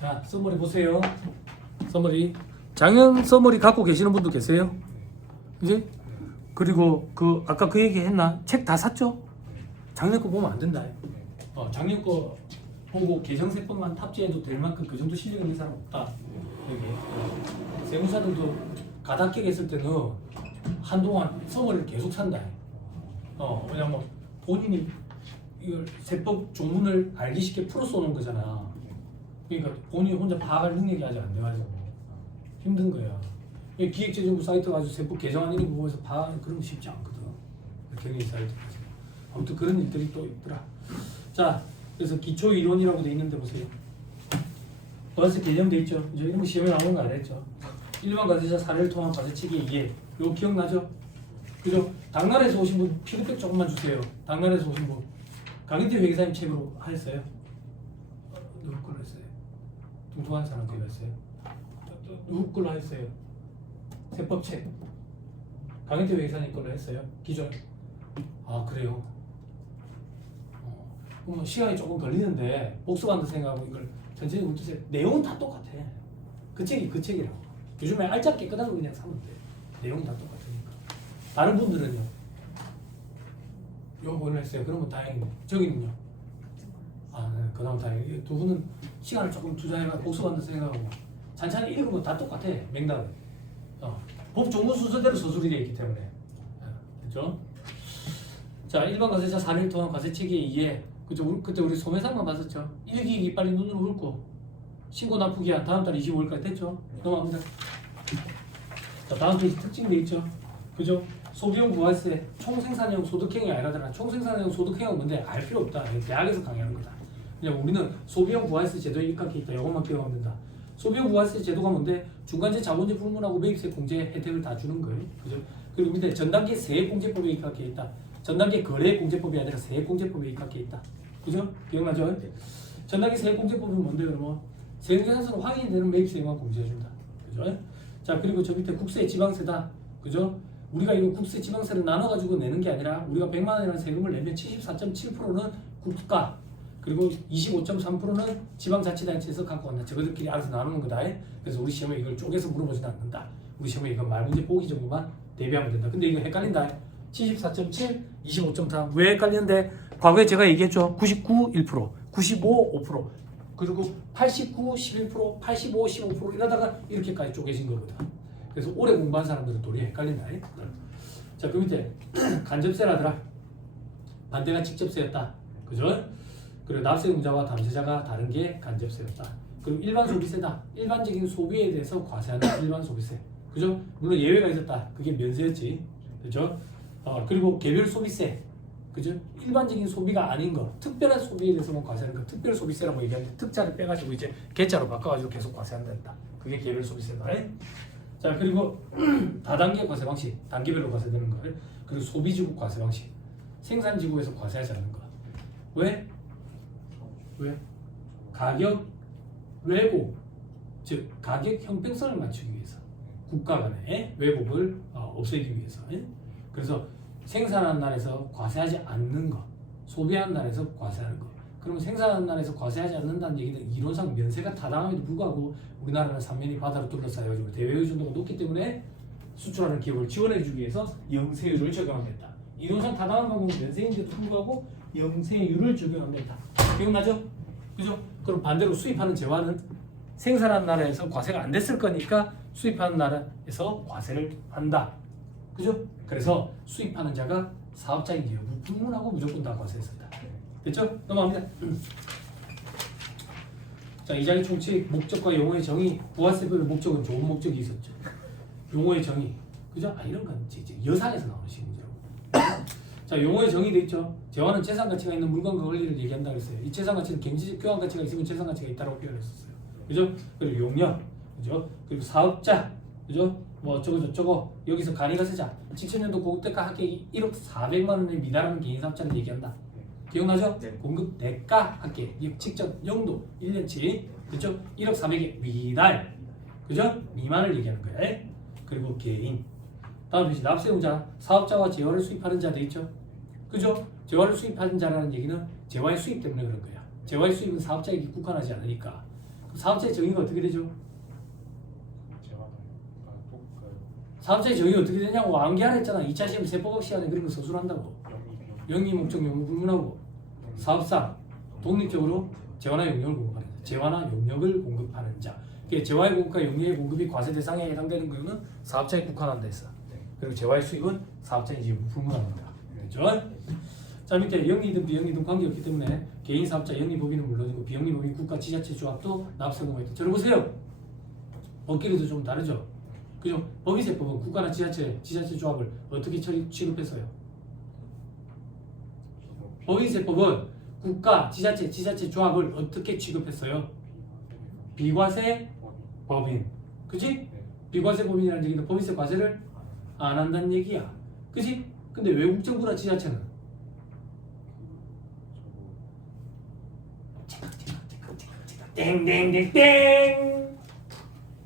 자, 써머리 보세요. 써머리. 작년 써머리 갖고 계시는 분도 계세요? 이제 그리고 그 아까 그 얘기 했나? 책 다 샀죠? 작년 거 보면 안 된다. 작년 거 보고 개정세법만 탑재해도 될 만큼 그 정도 실력 있는 사람 없다. 여기 세무사들도 가닥격 했을 때는 한동안 써머리를 계속 산다. 왜냐면 본인이 이걸 세법 조문을 알기 쉽게 풀어 쏘는 거잖아. 그러니까 본인이 혼자 파악할 능력이 아직 안 돼가지고 힘든 거야. 기획재정부 사이트 가지고 세법 개정안 이런 거 보면서 파악하는 그런 거 쉽지 않거든. 경영 사이트 가지고. 아무튼 그런 일들이 또 있더라. 자, 그래서 기초 이론이라고 돼 있는데 보세요. 과세 개념돼 있죠. 이제 이런 거 시험에 나오는 거 알았죠. 일반 과세자 사례를 통한 과세치기 이해. 이거 기억나죠? 그죠? 당나라에서 오신 분 피드백 조금만 주세요. 당나라에서 오신 분 강인태 회계사님 책으로 하셨어요? 누구 걸로 했어요? 뚱뚱한 사람 제가 했어요? 누구 걸로 하셨어요? 세법책 강인태 회계사님 걸로 했어요? 기존. 아 그래요? 그럼 시간이 조금 걸리는데 복습한다 생각하고 이걸 천천히 훑으세요. 내용은 다 똑같아. 그 책이 그 책이라고. 요즘에 알짜 깨끗한 거 그냥 사면 돼. 내용은 다 똑같으니까. 다른 분들은요? 요거 걸로 했어요. 그러면 다행이네. 저기는요? 아, 네. 그다음 다행이에요. 두 분은 시간을 조금 투자해가 복습한다 생각하고 찬찬히 읽으면 다 똑같아. 맥락은. 법 조문 순서대로 서술이 되어 있기 때문에. 그렇죠? 자, 일반 과세자 사례를 통한 과세체계의 이해. 그죠? 그때 우리 소매상만 봤었죠. 일기이기 빨리 눈으로 훑고 신고 납부기한 다음 달 25일까지 됐죠? 넘어갑니다. 자, 다음 페이지 특징돼 있죠? 그죠? 소비용 부가세 총생산형 소득행위 아니라더라. 총생산형 소득행위가 뭔데? 알 필요 없다. 대학에서 강의하는 거다. 그냥 우리는 소비용 부가세 제도에 입각해 있다. 이것만 기억하면 된다. 소비용 부가세 제도가 뭔데? 중간재 자본재 불문하고 매입세 공제 혜택을 다 주는 거예요. 그죠? 그리고 밑에 전단계 세액공제법에 입각해 있다. 전단계 거래공제법이 아니라 세액공제법에 입각해 있다. 그죠? 기억나죠? 전단계 세액공제법은 뭔데 그러면? 세액계산서로 확인이 되는 매입세만 공제해준다. 그죠? 자, 그리고 저 밑에 국세 지방세다. 그죠? 우리가 이거 국세 지방세를 나눠가지고 내는 게 아니라 우리가 100만 원이라는 세금을 내면 74.7%는 국가 그리고 25.3%는 지방자치단체에서 갖고 왔나. 저거들끼리 알아서 나누는 거다. 그래서 우리 시험에 이걸 쪼개서 물어보진 않는다. 우리 시험에 이거 말문제 보기 정도만 대비하면 된다. 근데 이거 헷갈린다. 74.7, 25.3. 왜 헷갈리는데? 과거에 제가 얘기했죠. 99, 1%, 95, 5%, 그리고 89, 11%, 85, 15% 이러다가 이렇게까지 쪼개진 거거든. 그래서 오래 공부한 사람들은 도리어 헷갈린다. 자, 그 밑에 간접세라더라. 반대가 직접세였다. 그죠? 그리고 납세금자와 담세자가 다른 게 간접세였다. 그리고 일반 소비세다. 일반적인 소비에 대해서 과세하는 일반 소비세. 그죠? 물론 예외가 있었다. 그게 면세였지. 그죠? 그리고 개별 소비세. 그죠? 일반적인 소비가 아닌 거, 특별한 소비에 대해서만 과세하는 거, 특별 소비세라고 얘기하는데 특자를 빼가지고 이제 개자로 바꿔가지고 계속 과세한다. 그게 개별 소비세다. 자, 그리고 다단계 과세 방식, 단계별로 과세되는 거. 그리고 소비지구 과세 방식, 생산지구에서 과세하지 않는 거. 왜? 가격 왜곡, 즉 가격 형평성을 맞추기 위해서, 국가 간의 왜곡을 없애기 위해서. 그래서 생산하는 날에서 과세하지 않는 거, 소비하는 날에서 과세하는 거. 그러면 생산하는 날에서 과세하지 않는다는 얘기는 이론상 면세가 타당함에도 불구하고 우리나라는 삼면이 바다로 둘러싸여가지고 대외 의존도가 높기 때문에 수출하는 기업을 지원해주기 위해서 영세율을 적용합니다. 이론상 타당한 방법은 면세인데도 불구하고 영세율을 적용합니다. 기억나죠? 그죠? 그럼 반대로 수입하는 재화는 생산하는 나라에서 과세가 안 됐을 거니까 수입하는 나라에서 과세를 한다. 그죠? 그래서 수입하는 자가 사업자인 기업을 불문하고 무조건 다 과세했습니다. 됐죠? 넘어갑니다. 자, 이자의 총칙, 목적과 용어의 정의. 부가세법의 목적은 좋은 목적이 있었죠. 용어의 정의. 그죠? 이런 건 여상에서 나오는 시문제라고. 자, 용어의 정의 돼 있죠. 재화는 재산 가치가 있는 물건과 권리를 얘기한다고 했어요. 이 재산 가치는 경제적 교환 가치가 있으면 재산 가치가 있다고 표현했었어요. 그죠? 그리고 용역. 그죠? 그리고 사업자. 그죠? 뭐 어쩌고 여기서 간이가세자 2000년도 고급대가 합계 1억 400만 원에 미달하는 개인 사업자를 얘기한다. 기억나죠? 네. 공급 대가 합계 직접 영도 1년치 그죠? 1억 400에 미달 그죠? 미만을 얘기하는 거야. 그리고 개인. 다음 페이지 납세용자 사업자와 재화를 수입하는 자 돼 있죠? 그죠? 재화를 수입하는 자라는 얘기는 재화의 수입 때문에 그런 거야. 재화의 수입은 사업자에게 국한하지 않으니까. 사업자의 정의가 어떻게 되죠? 재환을 사업자의 정의가 어떻게 되냐고 암기하라 했잖아. 2차 시험 세법학 시간에 그런 거 서술한다고. 영리 목적 용무 불문하고 사업상 독립적으로 재화나 용역을 공급하는 자. 재화나 용역을 공급하는 자. 재화의 공급과 용역의 공급이 과세 대상에 해당되는 경우는 사업자에 국한한다 했어. 그리고 재화의 수익은 사업자의 지분 불문합니다. 그렇죠? 자 밑에 영리든 비영리든 관계없기 때문에 개인 사업자 영리법인은 물론이고 비영리법인 국가 지자체 조합도 납세공모에 들어보세요. 법끼리도 좀 다르죠. 그죠? 법인세법은 국가나 지자체 조합을 어떻게 취급했어요? 법인세법은 국가 지자체 조합을 어떻게 취급했어요? 비과세 법인. 그지? 비과세 법인이라는 얘기는 법인세 과세를 안 한다는 얘기야. 그지? 근데 외국 정부나 지자체는 땡땡땡땡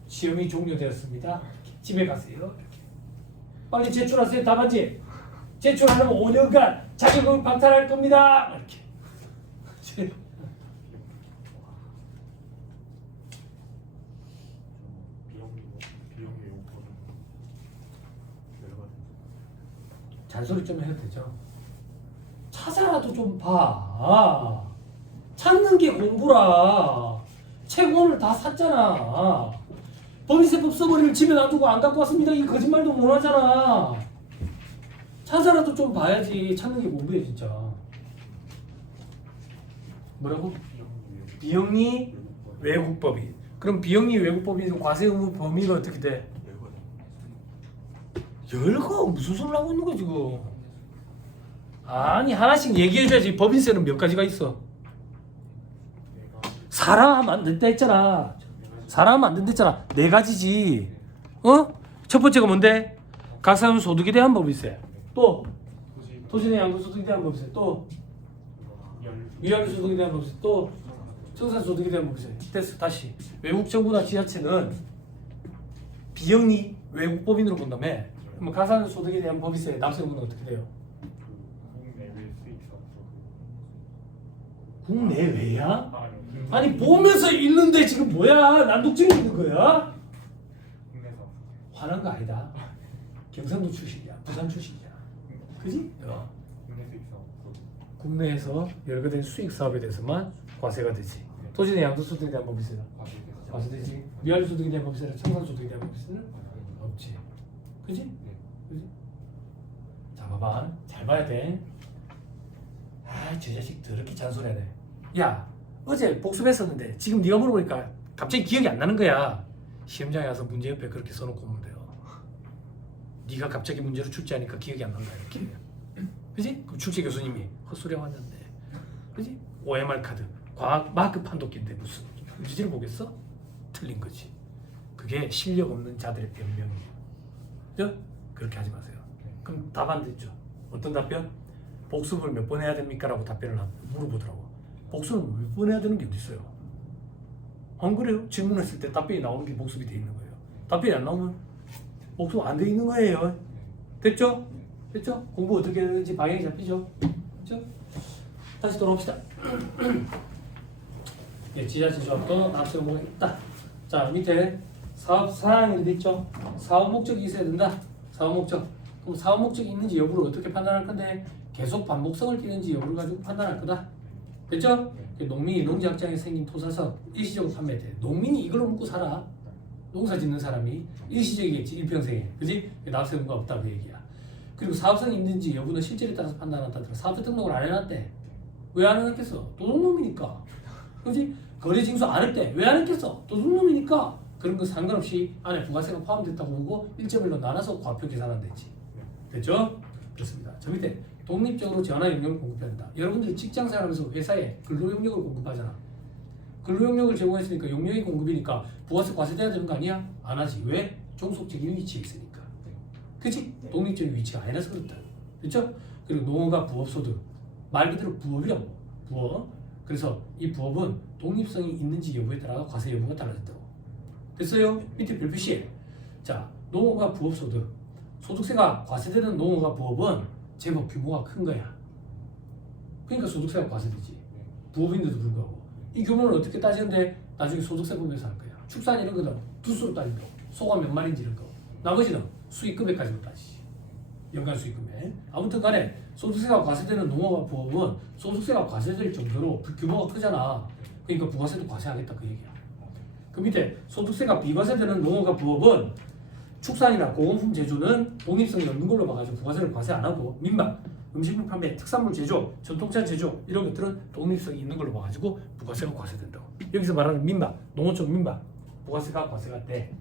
시험이 종료되었습니다. 집에 가세요. 빨리 제출하세요. 답안지. 제출 안 하면 5년간 자격을 박탈할 겁니다. 이렇게. 비영리 용법은 잔소리 좀 해도 되죠. 찾아라도 좀 봐. 찾는 게 공부라. 책 오늘 다 샀잖아. 법인세법 써버리를 집에 놔두고 안 갖고 왔습니다. 이 거짓말도 못 하잖아. 찾아라도 좀 봐야지. 찾는 게 공부야 진짜. 뭐라고? 비영리 외국법인. 그럼 비영리 외국법인 과세 의무 범위가 어떻게 돼? 열거 무슨 소리를 하고 있는 거야 지금? 아니 하나씩 얘기해줘야지. 법인세는 몇 가지가 있어? 사람 안 된다 했잖아. 사람 안 된다 했잖아. 4가지지. 어? 첫 번째가 뭔데? 각 사람 소득에 대한 법인세. 또 토지내 양도소득에 대한 법인세. 또 위안소득에 대한 법인세. 또 청산소득에 대한 법인세. 됐어. 다시 외국 정부나 지자체는 비영리 외국법인으로 본다며. 그럼 가산소득에 대한 법인세 납세 의무는 어떻게 돼요? 국내외야? 아니 보면서 읽는데 지금 뭐야? 난독증이 있는 거야? 화난 거 아니다. 경상도 출신이야. 부산 출신이야. 그지? 국내에서 열거된 수익 사업에 대해서만 과세가 되지. 토지내 양도소득에 대한 법인세는 과세되지. 위안소득에 대한 법인세는 청산소득에 대한 법인세는 없지. 그지? 그지? 자 봐봐. 잘 봐야 돼. 아, 저 자식 더럽게 잔소리하네. 야, 어제 복습했었는데 지금 네가 물어보니까 갑자기 기억이 안 나는 거야. 시험장에 와서 문제 옆에 그렇게 써놓고 오면 돼요. 네가 갑자기 문제로 출제하니까 기억이 안 난다 이렇게. 그지? 그럼 출제 교수님이 헛소리 왔는데, 그지? OMR 카드, 과학 마크 판독기인데 무슨 문제를 보겠어? 틀린 거지. 그게 실력 없는 자들의 변명이에요. 그죠? 그렇게 하지 마세요. 그럼 답안 됐죠? 어떤 답변? 복습을 몇 번 해야 됩니까? 라고 답변을 물어보더라고. 복습을 몇 번 해야 되는 게 어디 있어요? 안 그래요? 질문했을 때 답변이 나오는 게 복습이 돼 있는 거예요. 답변이 안 나오면 복습 안 돼 있는 거예요. 됐죠? 됐죠? 공부 어떻게 되는지 방향이 잡히죠? 그렇죠? 다시 돌아옵시다. 예, 지자체 조합도 납세 의무가 있다. 자, 밑에 사업 사항이 있죠? 사업 목적이 있어야 된다. 사업 목적. 그럼 사업 목적이 있는지 여부를 어떻게 판단할 건데 계속 반복성을 띠는지 여부를 가지고 판단할 거다. 됐죠? 농민이 농작장에 생긴 토사서 일시적으로 판매돼. 농민이 이걸로 먹고 살아. 농사 짓는 사람이 일시적이겠지. 일평생에. 그지? 납세 의무가 없다 그 얘기야. 그리고 사업성이 있는지 여부는 실질에 따라서 판단한다. 사업자 등록을 안 해놨대. 왜 안 해놨겠어? 도둑놈이니까. 그지? 거래징수 안 했대. 왜 안 했겠어? 도둑놈이니까. 그런 거 상관없이 안에 부가세가 포함됐다고 보고 1.1로 나눠서 과표 계산한댔지. 됐죠? 그렇습니다. 저 밑에 독립적으로 전화 영역을 공급한다. 여러분들이 직장 생활하면서 회사에 근로 영역을 공급하잖아. 근로 영역을 제공했으니까 영역이 공급이니까 부가세 과세돼야 되는 거 아니야? 안 하지. 왜? 종속적인 위치에 있으니까. 그치? 독립적인 위치가 아니라서 그렇다. 됐죠? 그리고 농어가 부업소득. 말 그대로 부업이라고. 부업. 그래서 이 부업은 독립성이 있는지 여부에 따라 과세 여부가 달라졌다고. 됐어요? 밑에 별표시에. 자, 농어가 부업소득. 소득세가 과세되는 농어가 부업은 제법 규모가 큰 거야. 그러니까 소득세가 과세되지. 부업인데도 불구하고. 이 규모는 어떻게 따지는데 나중에 소득세법에서 할 거야. 축산 이런 거는 두수로 따진다고. 소가 몇 마리인지 이런 거. 나머지는 수익금액 가지고 따지지. 연간 수익금액. 아무튼 간에 소득세가 과세되는 농어가 부업은 소득세가 과세될 정도로 규모가 크잖아. 그러니까 부가세도 과세하겠다 그 얘기야. 그 밑에 소득세가 비과세되는 농어가 부업은 축산이나 공업품 제조는 독립성이 없는 걸로 봐가지고 부가세를 과세 안 하고 민박, 음식물 판매, 특산물 제조, 전통차 제조 이런 것들은 독립성이 있는 걸로 봐가지고 부가세가 과세된다고. 여기서 말하는 민박, 농어촌 민박 부가세가 과세가 돼.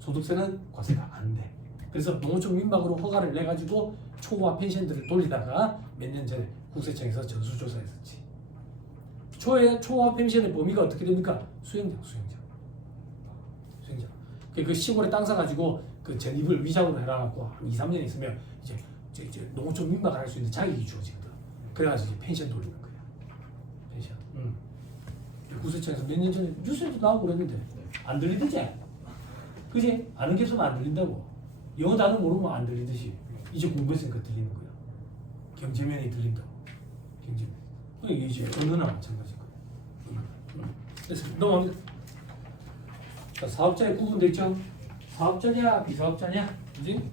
소득세는 과세가 안 돼. 그래서 농어촌 민박으로 허가를 내가지고 초과 펜션들을 돌리다가 몇 년 전에 국세청에서 전수조사했었지. 초과 펜션의 범위가 어떻게 됩니까? 수영장. 그 시골에 땅 사가지고 그 전입을 위장으로 해놔갖고 한 2, 3년 있으면 이제 농어촌 민박을 할 수 있는 자격이 주어지거든. 그래가지고 이제 펜션 돌리는 거야. 펜션. 국세청에서 몇 년 전에 뉴스에도 나오고 그랬는데 안 들리듯이. 그지? 아는 게 없으면 안 들린다고. 영어 단어 모르면 안 들리듯이 이제 공부했으니까 들리는 거야. 경제면이 들린다고. 경제면. 이게 이제 언어나 마찬가지일 거야. 그래서 넘어갑니다. 자, 사업자의 구분돼 있죠? 사업자냐 비사업자냐? 그지?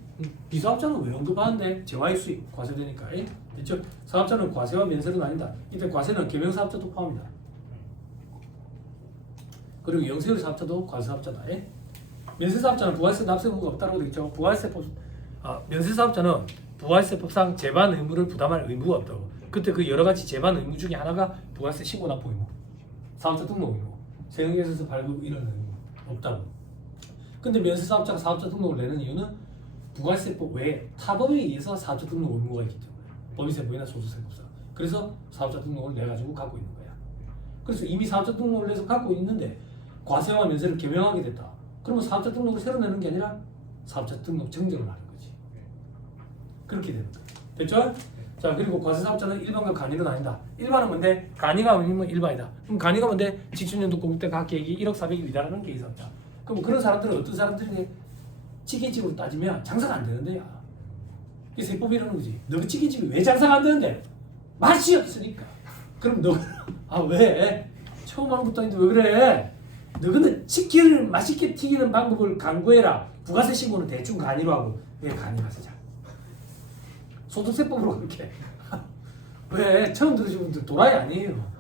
비사업자는 왜 언급하는데? 재화의 수익 과세되니까. 됐죠? 사업자는 과세와 면세는 아니다. 이때 과세는 개명사업자도 포함이다. 그리고 영세의 사업자도 과세사업자다. 면세사업자는 부가세 납세 의무가 없다고 되어 있죠. 면세사업자는 부가세법상 재반 의무를 부담할 의무가 없다고. 그때 그 여러 가지 재반 의무 중에 하나가 부가세 신고 납부 의무, 사업자 등록 의무, 세금계에서 발급 이런 의무 없다고. 근데 면세사업자가 사업자 등록을 내는 이유는 부가세법 외에 타법에 의해서 사업자 등록 의무가 있기 때문에 법인세법이나 소득세법상. 그래서 사업자 등록을 내가지고 갖고 있는 거야. 그래서 이미 사업자 등록을 내서 갖고 있는데 과세와 면세를 개명하게 됐다. 그러면 사업자 등록을 새로 내는 게 아니라 사업자 등록 정정을 하는 거지. 그렇게 되는 거야. 됐죠? 자, 그리고 과세사업자는 일반과 간이는 아니다. 일반은 뭔데? 간이가 아니면 일반이다. 그럼 간이가 뭔데? 지출연도 공때 각 계획이 1억 400이 위달하는 계획사업자. 그럼 그런 사람들은 어떤 사람들이 치킨집으로 따지면 장사가 안 되는데야. 이게 세법이 이러는 거지. 너 치킨집이 왜 장사가 안 되는데? 맛이 없으니까. 그럼 너 왜? 처음 하는 것도 아닌데 왜 그래? 너는 치킨을 맛있게 튀기는 방법을 강구해라. 부가세 신고는 대충 간이로 하고 왜 간이가 쓰자? 소득세법으로 그렇게. 왜? 처음 들으신 분들 도라이 아니에요.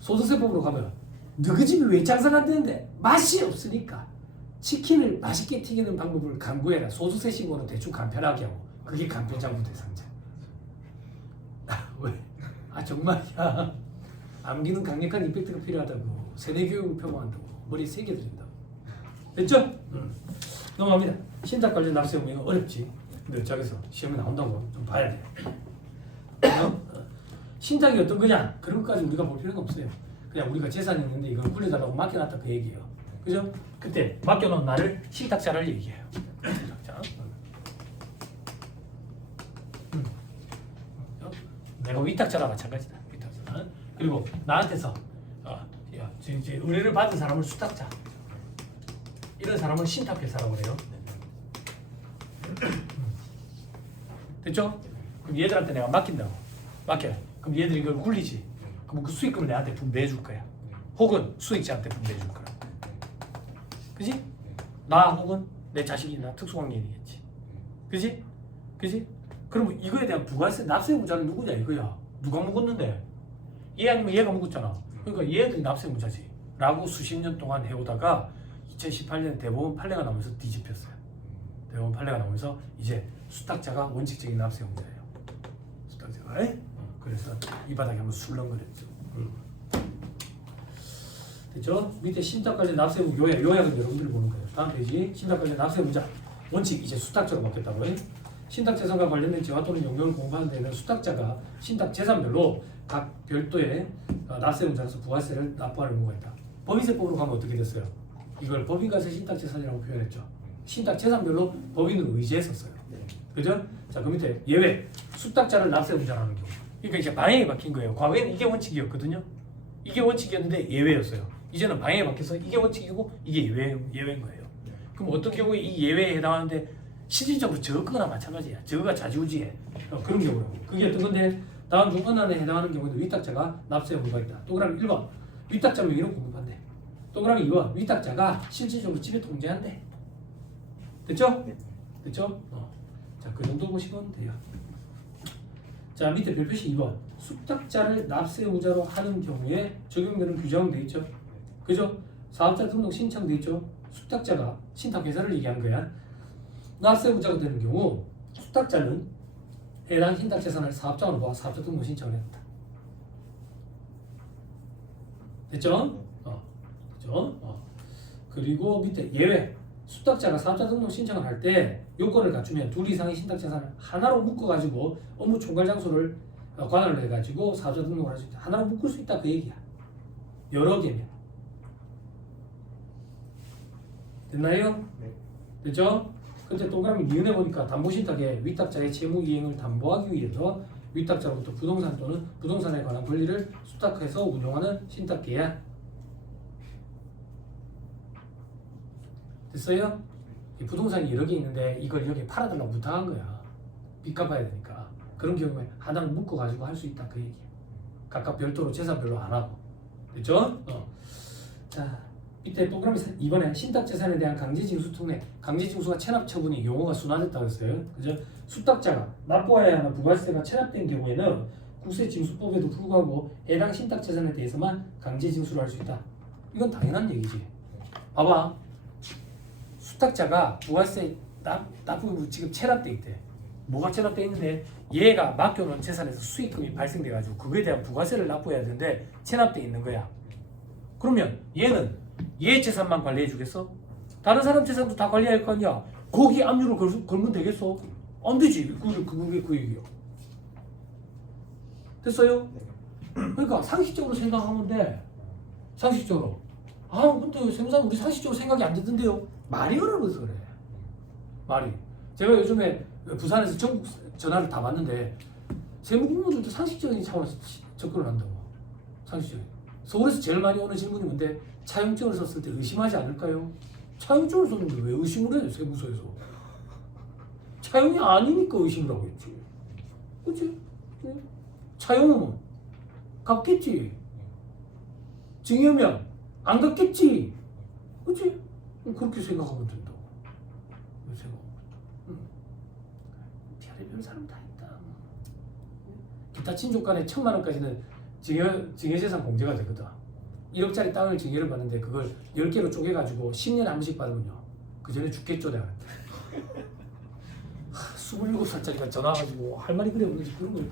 소득세법으로 가면 너희 집이 왜 장사가 안 되는데? 맛이 없으니까 치킨을 맛있게 튀기는 방법을 강구해라. 소득세 신고는 대충 간편하게 하고 그게 간편장부 대상자. 왜? 정말이야. 암기는 강력한 임팩트가 필요하다고. 세뇌교육을 표방한다고. 머리 세게 들인다고. 됐죠? 넘어갑니다. 신탁 관련 납세 의무가 어렵지. 근데 저기서 시험에 나온다고 좀 봐야 돼. 신탁이 어떤 거냐? 그런 것까지 우리가 볼 필요는 없어요. 그냥 우리가 재산이 있는데 이걸 굴려달라고 맡겨놨다 그 얘기예요. 그죠? 그때 맡겨놓은 나를 신탁자를 얘기해요. 신탁자. 내가 위탁자랑 마찬가지다. 위탁자. 그리고 나한테서 이제 의뢰를 받은 사람을 수탁자. 이런 사람은 신탁회사라고 그래요. 됐죠? 그럼 얘들한테 내가 맡긴다고. 맡겨. 그럼 얘들이 이걸 굴리지. 그럼 그 수익금을 내한테 분배해 줄 거야. 혹은 수익자한테 분배해 줄 거야. 그지? 나 혹은 내 자식이나 특수관계인이겠지. 그지? 그지? 그러면 이거에 대한 부가세 납세 의무자는 누구냐 이거야. 누가 묵었는데? 얘 아니면 얘가 묵었잖아. 그러니까 얘들이 납세 의무자지. 라고 수십 년 동안 해오다가 2018년에 대법원 판례가 나오면서 뒤집혔어요. 대법원 판례가 나오면서 이제 수탁자가 원칙적인 납세 의무자예요. 수탁자가. 그래서 이 바닥에 한번 술렁거렸죠. 됐죠? 밑에 신탁 관련 납세 의무 요약은 여러분들이 보는 거예요. 다음 페이지 신탁 관련 납세 의무자 원칙 이제 수탁자로 바뀌었다고요. 신탁 재산과 관련된 재화 또는 용역을 공부하는 데는 수탁자가 신탁 재산별로 각 별도의 납세 의무자로서 부가세를 납부할 의무가 있다. 법인세법으로 가면 어떻게 됐어요? 이걸 법인과세 신탁 재산이라고 표현했죠. 신탁 재산별로 법인으로 의지했었어요. 그죠? 자, 그 밑에 예외 수탁자를 납세 의무자라는 경우. 그러니까 이제 방향이 바뀐 거예요. 과거에는 이게 원칙이었거든요. 이게 원칙이었는데 예외였어요. 이제는 방향이 바뀌어서 이게 원칙이고 이게 예외인 거예요. 그럼 어떤 경우에 이 예외에 해당하는데 실질적으로 저거나 마찬가지야. 저거가 좌지우지해. 그런 경우라고. 그게 어떤 건데 다음 중 어느 안에 해당하는 경우에는 위탁자가 납세에 무가 있다. 동그라미 1번 위탁자 명의로 공급한대. 동그라미 2번 위탁자가 실질적으로 집에 통제한대. 됐죠? 됐죠? 자, 그 정도 보시면 돼요. 자, 밑에 별표시 2번 수탁자를 납세 의무자로 하는 경우에 적용되는 규정은 돼 있죠? 그죠? 사업자 등록 신청돼 있죠? 수탁자가 신탁회사를 얘기하는 거야. 납세 의무자가 되는 경우 수탁자는 해당 신탁재산을 사업장으로 모아 사업자 등록 신청을 했다. 됐죠? 됐죠? 그리고 밑에 예외 수탁자가 사업자 등록 신청을 할 때 요건을 갖추면 둘 이상의 신탁재산을 하나로 묶어가지고 업무 총괄 장소를 관할을 해가지고 사업자 등록을 할 수 있다. 하나로 묶을 수 있다 그 얘기야. 여러 개면. 됐나요? 네. 됐죠? 근데 동그라미 니은에 보니까 담보신탁에 위탁자의 채무 이행을 담보하기 위해서 위탁자로부터 부동산 또는 부동산에 관한 권리를 수탁해서 운용하는 신탁계약. 됐어요? 이 부동산이 여러 개 있는데 이걸 여기 팔아달라고 부탁한 거야. 빚 갚아야 되니까. 그런 경우에 하나를 묶어가지고 할 수 있다 그 얘기야. 각각 별도로 재산별로 안 하고. 됐죠? 자, 이때 동그라미 2번에 신탁재산에 대한 강제징수 특례. 강제징수가 체납 처분이 용어가 순화됐다고 했어요. 그죠? 수탁자가 납부해야 하는 부가세가 체납된 경우에는 국세징수법에도 불구하고 해당 신탁재산에 대해서만 강제징수를 할 수 있다. 이건 당연한 얘기지. 봐봐. 수탁자가 부가세 납부 지금 체납돼 있대. 뭐가 체납돼 있는데 얘가 맡겨놓은 재산에서 수익금이 발생돼가지고 그거에 대한 부가세를 납부해야 되는데 체납돼 있는 거야. 그러면 얘는 얘 재산만 관리해 주겠어? 다른 사람 재산도 다 관리할 거 아니야? 거기 압류를 걸면 되겠어? 안 되지. 그게 그 얘기야. 됐어요? 그러니까 상식적으로 생각하면 돼. 상식적으로. 근데 세무사님 우리 상식적으로 생각이 안 되던데요? 말이 어려워서 그래. 말이. 제가 요즘에 부산에서 전국 전화를 다 받는데 세무공무원들도 상식적인 차원에서 접근을 한다고. 상식적인. 서울에서 제일 많이 오는 질문이 뭔데 차용증을 썼을 때 의심하지 않을까요? 차용증을 썼는데 왜 의심을 해? 세무서에서. 차용이 아니니까 의심을 하고 있지. 그치? 차용은 갚겠지. 증여면 안 갚겠지. 그치? 그렇게 생각하면 된다고. 별의별 사람 다 있다. 기타 친족 간에 1,000만 원까지는 증여재산 공제가 되거든. 1억짜리 땅을 증여를 받는데 그걸 10개로 쪼개가지고 10년에 한 번씩 받으면요. 그 전에 죽겠죠 내가. 27살짜리가 전화 와가지고 할 말이 그래 없는지 그런 걸.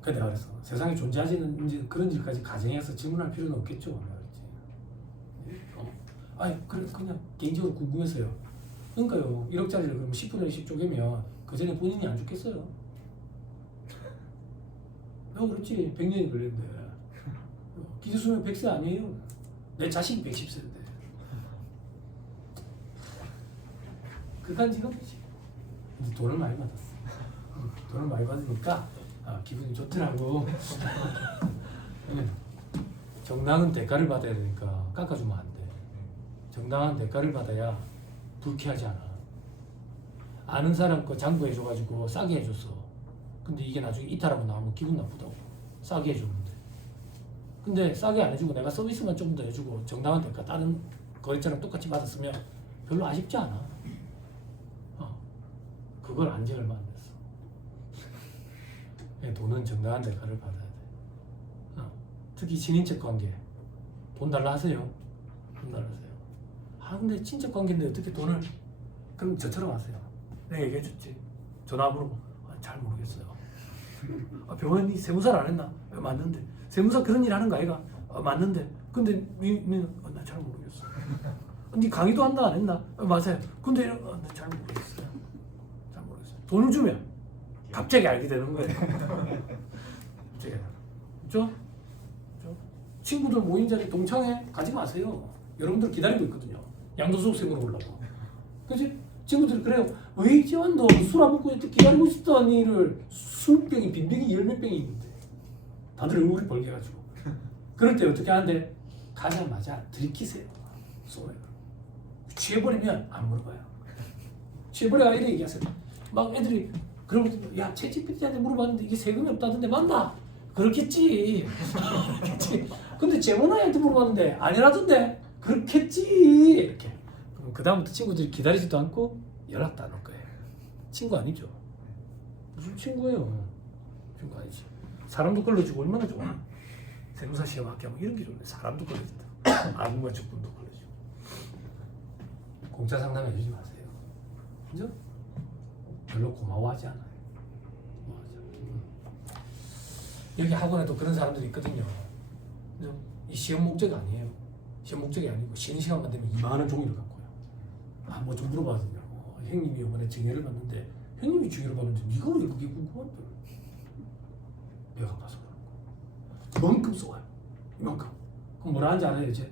그래 내가 그랬어. 세상에 존재하지는 이제 그런 일까지 가정해서 질문할 필요는 없겠죠. 그래 그냥 개인적으로 궁금해서요. 그러니까요. 1억짜리를 그럼 10분의 1씩 쪼개면 그 전에 본인이 안 죽겠어요. 그렇지. 100년이 걸렸는데 기준수명 100세 아니에요. 내 자식이 110세인데 그간지는 이제 돈을 많이 받았어. 돈을 많이 받으니까 기분이 좋더라고. 정당한 대가를 받아야 되니까 깎아주면 안 돼. 정당한 대가를 받아야 불쾌하지 않아. 아는 사람 거 장부해줘가지고 싸게 해줬어. 근데 이게 나중에 이탈하고 나오면 기분 나쁘다고. 싸게 해주는데. 근데 싸게 안 해주고 내가 서비스만 좀 더 해주고 정당한 대가 다른 거래처랑 똑같이 받았으면 별로 아쉽지 않아. 그걸 안 지 얼마 안 됐어. 돈은 정당한 대가를 받아야 돼. 특히 친인척 관계. 돈 달라 하세요. 돈 달라 하세요. 근데 친척 관계인데 어떻게 돈을. 그럼 저처럼 하세요. 내가 얘기해줬지. 전화번호 잘 모르겠어요. 병원이 세무사를 안 했나? 맞는데. 세무사 그런 일 하는 거 아이가? 맞는데. 근데 나 잘 모르겠어. 니 강의도 한다 안 했나? 맞아요. 근데 나 잘 모르겠어요. 잘 모르겠어요. 돈을 주면 갑자기 알게 되는 거예요. 그렇죠? 친구들 모임 자리 동창회 가지 마세요. 여러분들 기다리고 있거든요. 양도소득세무로 오려고. 그치? 친구들이 그래요. 왜 이제만 너 술 안 먹고 이렇게 기다리고 있었던 일을 20병이 빈병이 10몇 병이 있는데 다들 얼굴이 벌게가지고 그럴 때 어떻게 하는데 가자마자 들이키세요. 손에 취해버리면 안 물어봐요. 취해버려야 이렇게 얘기하세요. 막 애들이 그러면 야 챗GPT한테 물어봤는데 이게 세금이 없다던데 맞나? 그렇겠지. 그렇겠지. 근데 제모나이한테 물어봤는데 아니라던데 그렇겠지. 이렇게. 그럼 그 다음부터 친구들이 기다리지도 않고 연락도 안 올 거예요. 친구 아니죠? 무슨 친구예요? 친구 아니지. 사람도 걸러주고 얼마나 좋아. 세무사 시험 합격하면 이런 게 좋네. 사람도 걸러준다. 아무가 적분도 걸러주고. 공짜 상담 해주지 마세요. 그죠? 별로 고마워하지 않아요. 고마워하지 않아요. 여기 학원에도 그런 사람들이 있거든요. 그죠? 이 시험 목적이 아니에요. 시험 목적이 아니고 쉬는 시간만 되면 이만한 종이를 갖고요. 아, 뭐 좀 물어봤거든요. 형님이 이번에 증여를 받는데 형님이 증여를 받는데 네가 왜 그게 궁금한데? 배가 아파서 그런 거. 이만큼 써와요. 이만큼. 그럼 뭐라 하는지 알아요 이제?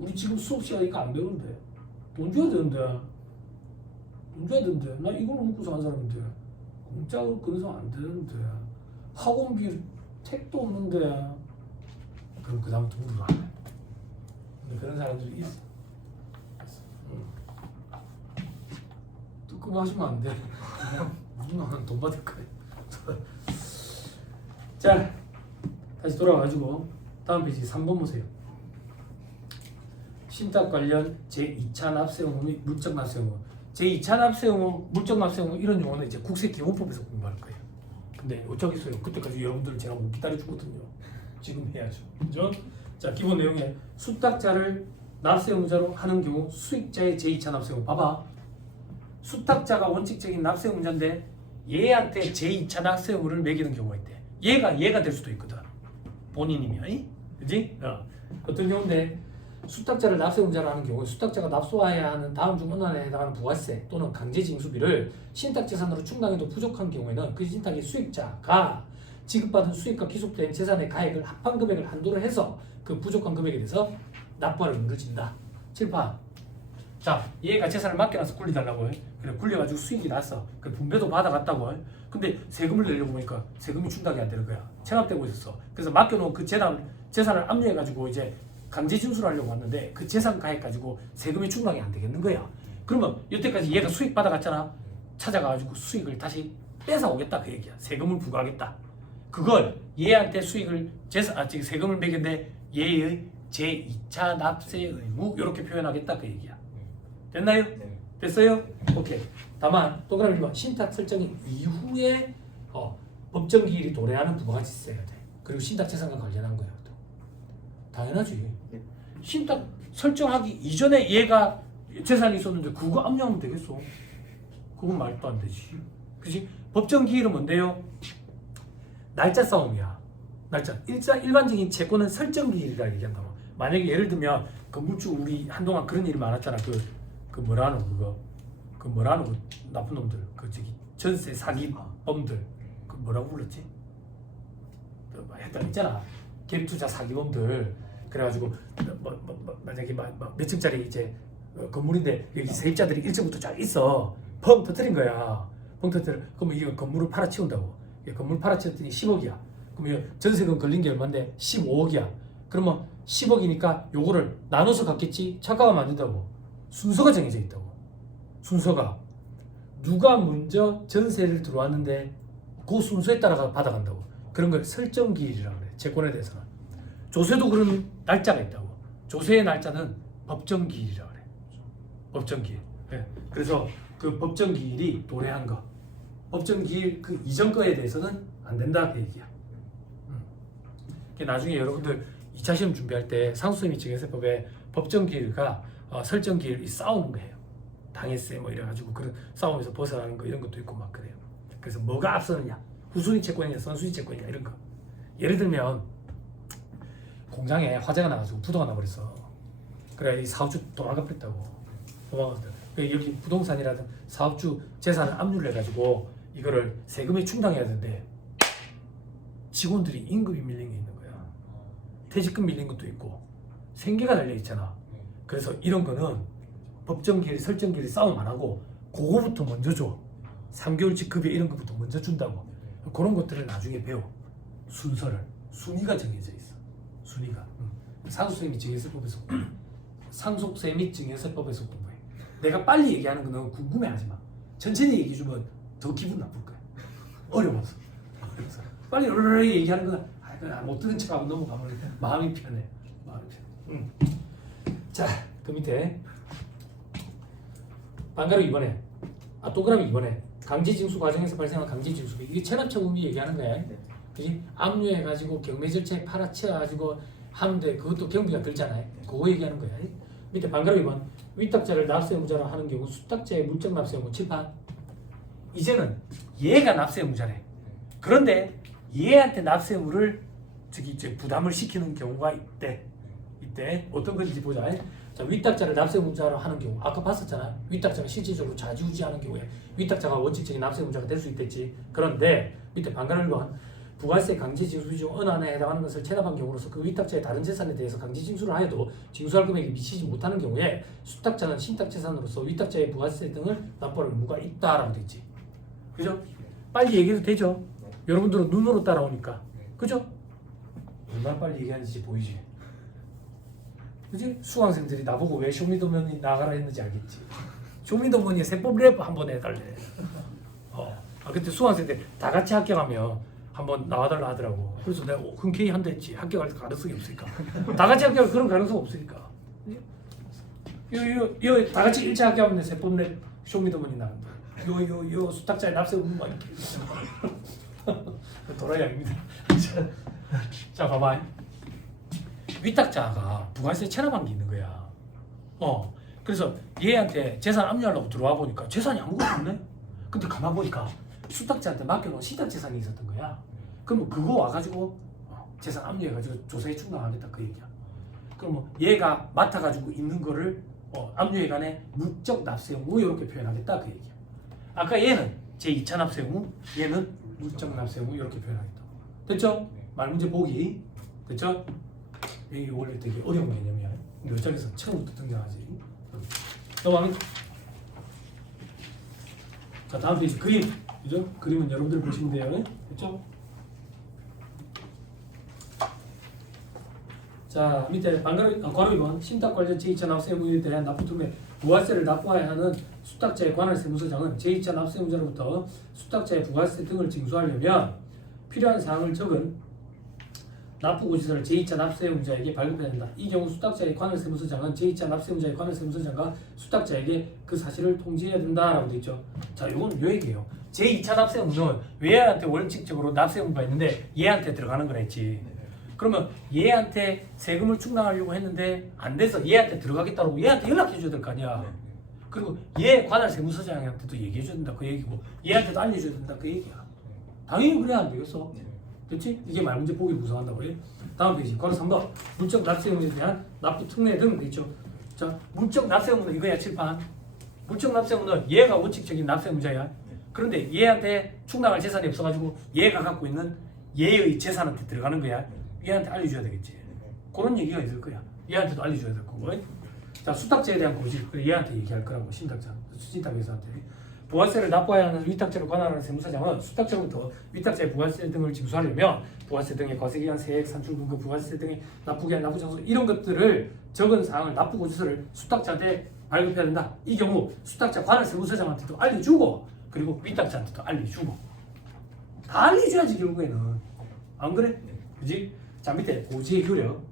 우리 지금 수업 시간에 이거 안 배우는데 돈 줘야 되는데 돈 줘야 되는데 나 이걸로 먹고 사는 사람인데 공짜로 끊어서 안 되는데 학원비 택도 없는데 그럼 그 다음부터 물어봐. 근데 그런 사람들이 있어. 뜨끔하시면 안 돼. 누나는 돈 받을 거야. 자, 다시 돌아와가지고 다음 페이지 3번 보세요. 신탁 관련 제2차 납세 의무 및 물적 납세 의무. 제2차 납세 의무, 물적 납세 의무 이런 용어는 이제 국세기본법에서 공부할 거예요. 근데 어쩌겠어요 그때까지 여러분들 제가 못 기다려주거든요. 지금 해야죠. 그죠? 자, 기본 내용에 수탁자를 납세 의무자로 하는 경우 수익자의 제2차 납세 의무. 봐봐. 수탁자가 원칙적인 납세 의무자인데 얘한테 제2차 납세 의무를 매기는 경우가 있대. 얘가 될 수도 있거든. 본인이면. 그지? 어떤 경우인데 수탁자를 납세 의무자로 하는 경우에 수탁자가 납부해야 하는 다음 중 어느 하나에 해당하는 부가세 또는 강제징수비를 신탁재산으로 충당해도 부족한 경우에는 그 신탁의 수익자가 지급받은 수익과 기속된 재산의 가액을 합한 금액을 한도로 해서 그 부족한 금액에 대해서 납부할 의무를 진다. 7파. 자, 얘가 재산을 맡겨놔서 굴리달라고 해. 그래, 굴려가지고 수익이 났어. 그 분배도 받아갔다고 해. 근데 세금을 내려고 보니까 세금이 충당이 안 되는 거야. 체납되고 있었어. 그래서 맡겨놓은 그 재산을 압류해가지고 이제 강제징수를 하려고 왔는데 그 재산 가액 가지고 세금이 충당이 안 되겠는 거야. 그러면 여태까지 얘가 수익 받아갔잖아. 찾아가가지고 수익을 다시 뺏어오겠다 그 얘기야. 세금을 부과하겠다. 그걸 얘한테 수익을 세금을 매긴데 얘의 제2차 납세 의무 이렇게 표현하겠다 그 얘기야. 됐나요? 네. 됐어요? 오케이. 다만 동그라미 1번 신탁 설정인 이후에 법정 기일이 도래하는 부가가치세가 돼. 그리고 신탁 재산과 관련한 거야. 또. 당연하지. 네. 신탁 설정하기 이전에 얘가 재산이 있었는데 그거 압류하면 되겠어? 그건 말도 안 되지. 그치? 법정 기일은 뭔데요? 날짜 싸움이야. 날짜. 일반적인 채권은 설정 기일이라 얘기한다고. 만약에 예를 들면 건물주 우리 한동안 그런 일이 많았잖아. 그 뭐라는 그 뭐라는 그 나쁜 놈들 그 저기 전세 사기범들 그 뭐라고 불렀지? 뭐 했다 있잖아. 갭 투자 사기범들. 그래가지고 만약에 몇 층짜리 이제 건물인데 여기 세입자들이 1층부터 쫙 있어. 펑 터뜨린 거야. 펑 터뜨려. 그러면 이거 건물을 팔아치운다고. 건물 팔아치웠더니 10억이야. 그러면 전세금 걸린 게 얼마인데 15억이야. 그러면 10억이니까 요거를 나눠서 갚겠지? 착각하면 안 된다고. 순서가 정해져 있다고. 순서가 누가 먼저 전세를 들어왔는데 그 순서에 따라 받아간다고. 그런 걸 설정기일이라고 그래. 채권에 대해서는. 조세도 그런 날짜가 있다고. 조세의 날짜는 법정기일이라고 그래. 법정기일. 네. 그래서 그 법정기일이 도래한 거. 법정기일 그 이전 거에 대해서는 안 된다 그 얘기야. 나중에 여러분들 2차 시험 준비할 때 상수선임 증여세법에 법정기일과 설정기일 이 싸우는 거예요. 당했세 뭐 이래가지고 그런 싸움에서 벗어나는 거 이런 것도 있고 막 그래요. 그래서 뭐가 앞서느냐, 후순위 채권이냐, 선순위 채권이냐 이런 거. 예를 들면 공장에 화재가 나가지고 부도가 나버렸어. 그래 이 사업주 도망가버렸다고. 도망갔다. 여기 부동산이라든 사업주 재산을 압류를 해가지고 이거를 세금에 충당해야 되는데 직원들이 임금이 밀린 게 있는 거야. 퇴직금 밀린 것도 있고 생계가 달려 있잖아. 그래서 이런 거는 법정기일, 설정기일 싸움 안 하고 그거부터 먼저 줘. 3개월치 급여 이런 것부터 먼저 준다고. 그런 것들을 나중에 배워. 순서를. 순위가 정해져 있어. 순위가. 상속세 및 증여세법에서 상속세 및 증여세법에서 공부해. 내가 빨리 얘기하는 거 너무 궁금해하지 마. 천천히 얘기해 주면 더 기분 나쁠 거야. 어려워서. 빨리 으르르 얘기하는 건 못 들은 척하고 넘어가면 마음이 편해. 마음이 편해. 자, 그 밑에 반가루 2번에 동그라미 2번에 강제징수 과정에서 발생한 강제징수 이게 체납처분비 얘기하는 거야. 그지? 압류해가지고 경매절차에 팔아치워가지고 하는데 그것도 경비가 들잖아요. 그거 얘기하는 거야. 밑에 반가루 2번 위탁자를 납세의무자로 하는 경우 수탁자의 물적 납세의무 칠판. 이제는 얘가 납세의무자래. 그런데 얘한테 납세의무를 이제 부담을 시키는 경우가 있대. 이때 어떤 건지 보자. 자, 위탁자를 납세의무자로 하는 경우 아까 봤었잖아. 위탁자가 실질적으로 좌지우지하는 경우에 위탁자가 원칙적인 납세의무자가 될 수 있댔지. 그런데 밑에 반가루 1번 부가세 강제징수 중 어느 하나에 해당하는 것을 체납한 경우로서 그 위탁자의 다른 재산에 대해서 강제징수를 하여도 징수할 금액이 미치지 못하는 경우에 수탁자는 신탁재산으로서 위탁자의 부가세 등을 납부할 의무가 있다라고 돼 있지. 그죠? 빨리 얘기해도 되죠? 여러분들은 눈으로 따라오니까. 그죠? 얼마나 빨리 얘기하는지 보이지? 그지? 수강생들이 나보고 왜 쇼미더머니 나가라 했는지 알겠지? 쇼미더머니 세법 랩 한번 해달래. 그때 수강생들 다 같이 합격하면 한번 나와달라 하더라고. 그래서 내가 흔쾌히 한다 했지. 합격할 가능성이 없으니까. 다 같이 합격할 그런 가능성 없으니까. 이거 다 같이 1차 합격하면 세법 랩 쇼미더머니 나간다. 요 수탁자의 납세의무만 이렇게. 도라이 아닙니다. 자, 봐봐. 위탁자가 부가세 체납한 게 있는 거야. 그래서 얘한테 재산 압류하려고 들어와 보니까 재산이 아무것도 없네. 근데 가만 보니까 수탁자한테 맡겨놓은 신탁재산이 있었던 거야. 그러면 그거 와가지고 재산 압류해가지고 조세에 충당하겠다 그 얘기야. 그러면 얘가 맡아가지고 있는 거를 압류해간에 물적 납세의무 이렇게 표현하겠다 그 얘기야. 아까 얘는 제2차 납세의무, 얘는 물적 납세의무 이렇게 표현하겠다. 됐죠? 말문제 보기. 됐죠? 이게 원래 되게 어려운 개념이야. 근데 여기서 처음부터 등장하지. 넘어가면 자, 다음 페이지 그림. 그죠? 그림은 여러분들 보시면 돼요. 됐죠? 자, 밑에 괄호 2번 신탁 관련 제2차 납세의무에 대한 납부통에 부가세를 납부해야 하는 수탁자에 관한 세무서장은 제2차 납세의무자로부터 수탁자의 부가세 등을 징수하려면 필요한 사항을 적은 납부고지서를 제2차 납세의무자에게 발급해야 한다. 이 경우 수탁자의 관할 세무서장은 제2차 납세의무자의 관할 세무서장과 수탁자에게 그 사실을 통지해야 된다라고 되어 있죠. 자, 이건 요 얘기예요. 제2차 납세의무는 얘한테 원칙적으로 납세의무가 있는데 얘한테 들어가는 거라 했지. 그러면 얘한테 세금을 충당하려고 했는데 안 돼서 얘한테 들어가겠다고 얘한테 연락해 줘야 될 거 아니야. 그리고 얘 관할 세무서장한테도 얘기해 줘야 된다 그 얘기고 얘한테도 알려줘야 된다 그 얘기야. 당연히 그래야 안 되겠어. 그렇지? 이게 말문제 보기 구성한다고 해. 다음 페이지 괄호 3번 물적 납세의무에 대한 납부 특례 등 되죠. 자, 물적 납세의무는 이거야 칠판. 물적 납세의무는 얘가 원칙적인 납세의무자야. 그런데 얘한테 충당할 재산이 없어가지고 얘가 갖고 있는 얘의 재산한테 들어가는 거야. 얘한테 알려줘야 되겠지. 그런 얘기가 있을 거야. 얘한테도 알려줘야 될 거고. 자, 수탁자에 대한 고지. 얘한테 얘기할 거라고 신탁회사한테. 부가세를 납부해야 하는 위탁자를 관할하는 세무사장은 수탁자로부터 위탁자의 부가세 등을 징수하려면 부가세 등의 과세기한, 세액, 산출금고, 부가세 등의 납부기한, 납부장소 이런 것들을 적은 사항을 납부고지서를 수탁자한테 발급해야 된다. 이 경우 수탁자 관할 세무사장한테도 알려주고 그리고 위탁자한테도 알려주고 다 알려줘야지 결국에는. 안 그래? 그지? 자, 밑에 고지의 효력.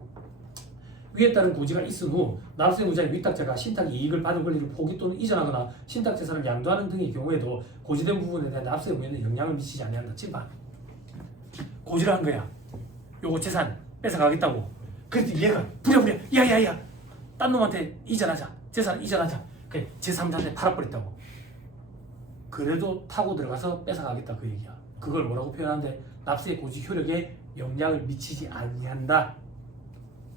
위에 따른 고지가 있은 후 납세의무자의 위탁자가 신탁 이익을 받을 권리를 포기 또는 이전하거나 신탁 재산을 양도하는 등의 경우에도 고지된 부분에 대한 납세 의무에는 영향을 미치지 아니한다. 칠판. 고지를 한 거야. 요거 재산 뺏어가겠다고. 그랬더니 얘가 부랴부랴 야야야 딴 놈한테 이전하자. 재산을 이전하자. 그래 제3자한테 팔아버렸다고. 그래도 타고 들어가서 뺏어가겠다 그 얘기야. 그걸 뭐라고 표현하는데 납세 고지 효력에 영향을 미치지 아니한다.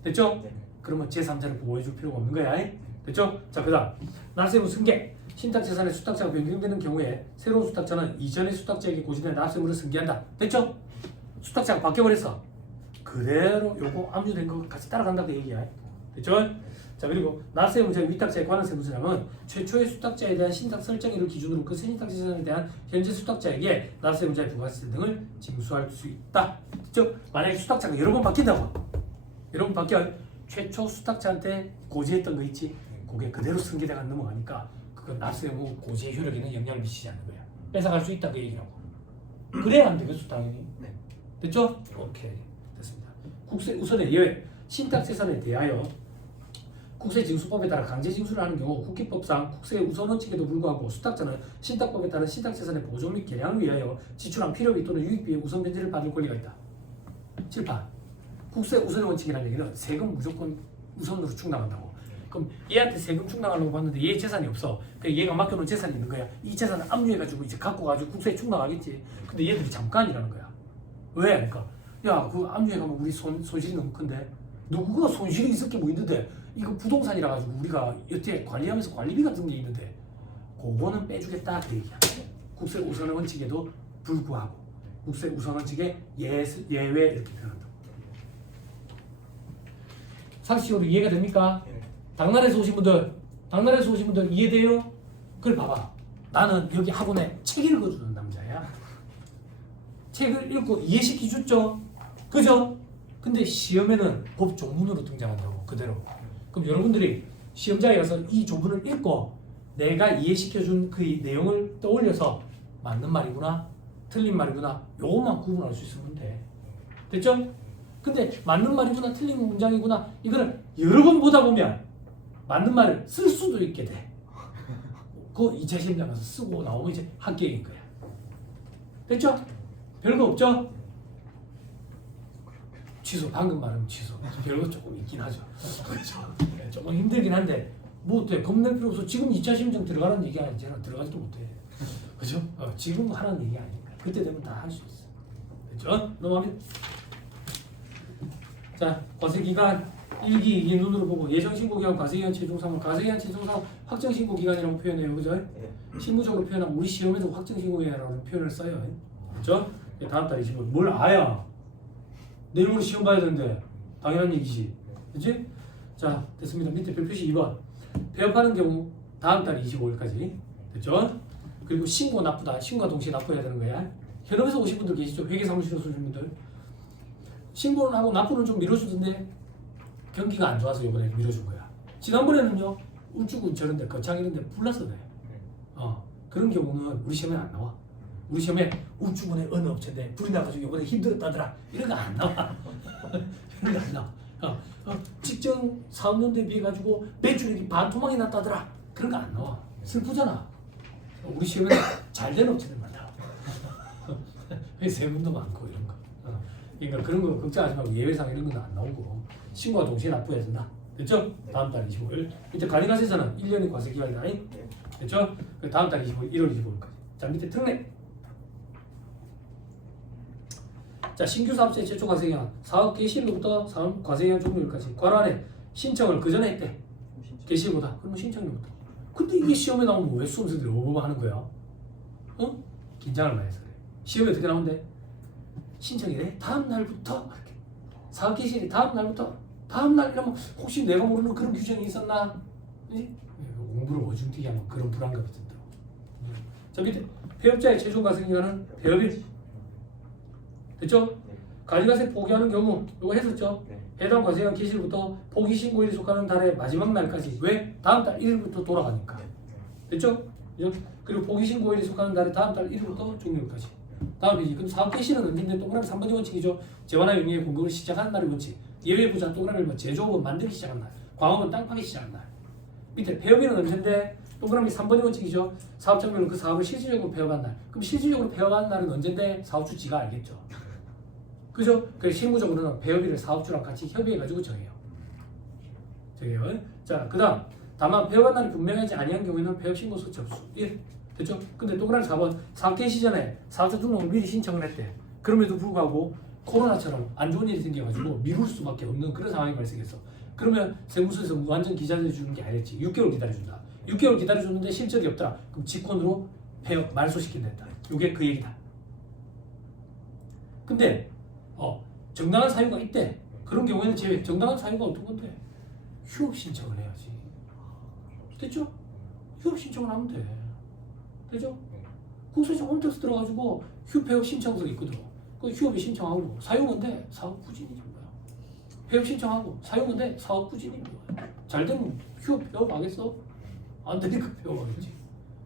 됐죠? 네. 그러면 제3자를 보호해줄 필요가 없는 거야. 됐죠? 자, 그 다음 납세의무 승계. 신탁재산의 수탁자가 변경되는 경우에 새로운 수탁자는 이전의 수탁자에게 고지된 납세의무를 승계한다. 됐죠? 수탁자가 바뀌어버렸어. 그대로 요거 압류된 거 같이 따라간다 그 얘기야. 됐죠? 자, 그리고 납세의무자의 위탁자에 관한 세무서장은 최초의 수탁자에 대한 신탁 설정일을 기준으로 그 신탁 재산에 대한 현재 수탁자에게 납세의무자의 부가세 등을 징수할 수 있다. 됐죠? 만약에 수탁자가 여러 번 바뀐다고. 여러분 바뀌어 최초 수탁자한테 고지했던 거 있지? 그게 그대로 승계대가 넘어가니까 그건 납세의무 고지의 효력에는 영향을 미치지 않는 거야. 뺏어갈 수 있다 그 얘기라고. 그래야 안 되겠어 당연히. 네. 됐죠? 오케이 됐습니다. 국세 우선의 예외 신탁재산에 대하여 국세징수법에 따라 강제징수를 하는 경우 국기법상 국세 우선 원칙에도 불구하고 수탁자는 신탁법에 따른 신탁재산의 보존 및 개량을 위하여 지출한 필요비 또는 유익비의 우선 변제를 받을 권리가 있다. 7판 국세 우선 원칙이라는 얘기는 세금 무조건 우선으로 충당한다고. 그럼 얘한테 세금 충당하려고 봤는데 얘 재산이 없어. 그러니까 얘가 맡겨놓은 재산이 있는 거야. 이 재산을 압류해가지고 이제 갖고 가지고 국세에 충당하겠지. 근데 얘들이 잠깐이라는 거야. 왜? 그러니까 야, 그 압류해가면 우리 손실이 너무 큰데 누구가 손실이 있을 게 뭐 있는데 이거 부동산이라 가지고 우리가 여태 관리하면서 관리비 같은 게 있는데 그거는 빼주겠다 그 얘기야. 국세 우선 원칙에도 불구하고 국세 우선 원칙의 예외 이렇게 표현한다. 상식적으로 이해가 됩니까? 네. 당나라에서 오신 분들 이해돼요? 그걸 봐봐. 나는 여기 학원에 책 읽어주는 남자야. 책을 읽고 이해시키 줬죠. 그죠? 근데 시험에는 법 조문으로 등장한다고 그대로. 그럼 여러분들이 시험장에 가서 이 조문을 읽고 내가 이해시켜준 그 내용을 떠올려서 맞는 말이구나 틀린 말이구나 요것만 구분할 수 있으면 돼. 됐죠? 근데 맞는 말이구나 틀린 문장이구나 이거를 여러 번 보다 보면 맞는 말을 쓸 수도 있게 돼. 그 2차 시험장 가서 쓰고 나오면 이제 합격인 거야. 됐죠? 별거 없죠? 취소 방금 말하면 취소. 별거 조금 있긴 하죠. 그렇죠. 조금 힘들긴 한데 뭐 어때? 겁낼 필요 없어. 지금 2차 시험장 들어가라는 얘기 아니잖아. 들어가지도 못해. 그죠? 지금 하라는 얘기 아니니까. 그때 되면 다 할 수 있어. 됐죠? 넘어가면 자 과세기간 1기 2기 눈으로 보고 예정신고기간 과세기간 최종상은 과세기간 최종상 확정신고기간이라고 표현해요. 그죠? 네. 실무적으로 표현하면 우리 시험에서 확정신고기간이라는 표현을 써요. 그렇죠? 다음 달 25일 뭘 아야 내일모레 시험 봐야 되는데 당연한 얘기지. 그치? 자 됐습니다. 밑에 별표시 2번 폐업하는 경우 다음 달 25일까지 됐죠? 그리고 신고 납부다. 신고와 동시에 납부해야 되는 거야. 현업에서 오신 분들 계시죠? 회계사무실에서 오신 분들 신고는 하고 납부는 좀 미뤄주던데 경기가 안 좋아서 이번에 미뤄준 거야. 지난번에는요 울주군 저런데 거창 이런데 불났어 돼. 그런 경우는 우리 시험에 안 나와. 우리 시험에 울주군의 어느 업체인데 불이 나가지고 이번에 힘들었다더라 이런 거 안 나와. 이런 거 안 나와. 직전 사업년도에 비해 가지고 매출액이 반토막이 났다더라 그런 거 안 나와. 슬프잖아. 우리 시험에 잘 된 업체들만 나와. 세금도 많고 이런 거. 그러니까 그런 거 걱정하지 말고 예외상 이런 건 안 나오고 신고와 동시에 납부해야 된다. 됐죠? 다음 달 25일. 이때 관리과세자는 1년의 과세 기간이다. 됐죠? 다음 달 25일, 1월 25일까지. 자 밑에 특례. 자 신규 사업자의 최초 과세기간 사업 개시일로부터 사업 과세기간 종료일까지 관할에 신청을 그 전에 했대. 개시일보다. 그러면 신청일부터. 근데 이게 시험에 나오면 왜 수험생들이 어버버하는 거야? 긴장을 많이 해서 그래. 시험에 어떻게 나온대? 신청이래. 다음 날부터 이렇게. 사업 개시일이 다음 날부터. 다음 날 이러면 혹시 내가 모르는 그런 규정이 있었나? 그지? 공부를 어중뛰게 하면 그런 불안감이 든다고. 자 밑에 폐업자의 최종 과세기간은 폐업일. 됐죠? 관리과세 포기하는 경우 이거 했었죠? 해당 과세기간 개시일부터 포기 신고일이 속하는 달의 마지막 날까지. 왜? 다음 달 1일부터 돌아가니까. 됐죠? 그리고 포기 신고일이 속하는 달의 다음 달 1일부터 종료일까지. 다음이지. 그럼 사업 개시는 언제인데 동그라미 3번의 원칙이죠. 재화나 영리의 공급을 시작하는 날의 원칙. 예외부자 동그라미 제조업은 만들기 시작한 날. 광업은 땅 파기 시작한 날. 밑에 폐업일은 언제인데 동그라미 3번의 원칙이죠. 사업장면은 그 사업을 실질적으로 폐업한 날. 그럼 실질적으로 폐업한 날은 언제인데 사업주 지가 알겠죠. 그죠? 그래서 실무적으로는 폐업일을 사업주랑 같이 협의해가지고 정해요. 자, 그 다음 다만 폐업한 날이 분명하지 아니한 경우에는 폐업 신고서 접수 1. 됐죠? 근데 동그라미 4번 사업 개시 전에 사업자 등록을 미리 신청을 했대. 그럼에도 불구하고 코로나처럼 안 좋은 일이 생겨가지고 미룰 수밖에 없는 그런 상황이 발생했어. 그러면 세무서에서 무한정 기다려주는 게 아니랬지. 6개월 기다려준다. 6개월 기다려줬는데 실적이 없더라. 그럼 직권으로 폐업 말소시킨다. 이게 그 얘기다. 근데 정당한 사유가 있대. 그런 경우에는 제외. 정당한 사유가 어떤 건데? 휴업 신청을 해야지. 됐죠? 휴업 신청을 하면 돼. 됐죠? 국세청 홈택스 들어가지고 휴폐업 신청서 있거든. 그 휴업이 신청하고 사유건데 사업 부진이지 뭐야. 폐업 신청하고 사유건데 사업 부진이 뭐야. 잘 되면 휴업 폐업 하겠어? 안 되니까 폐업하겠지.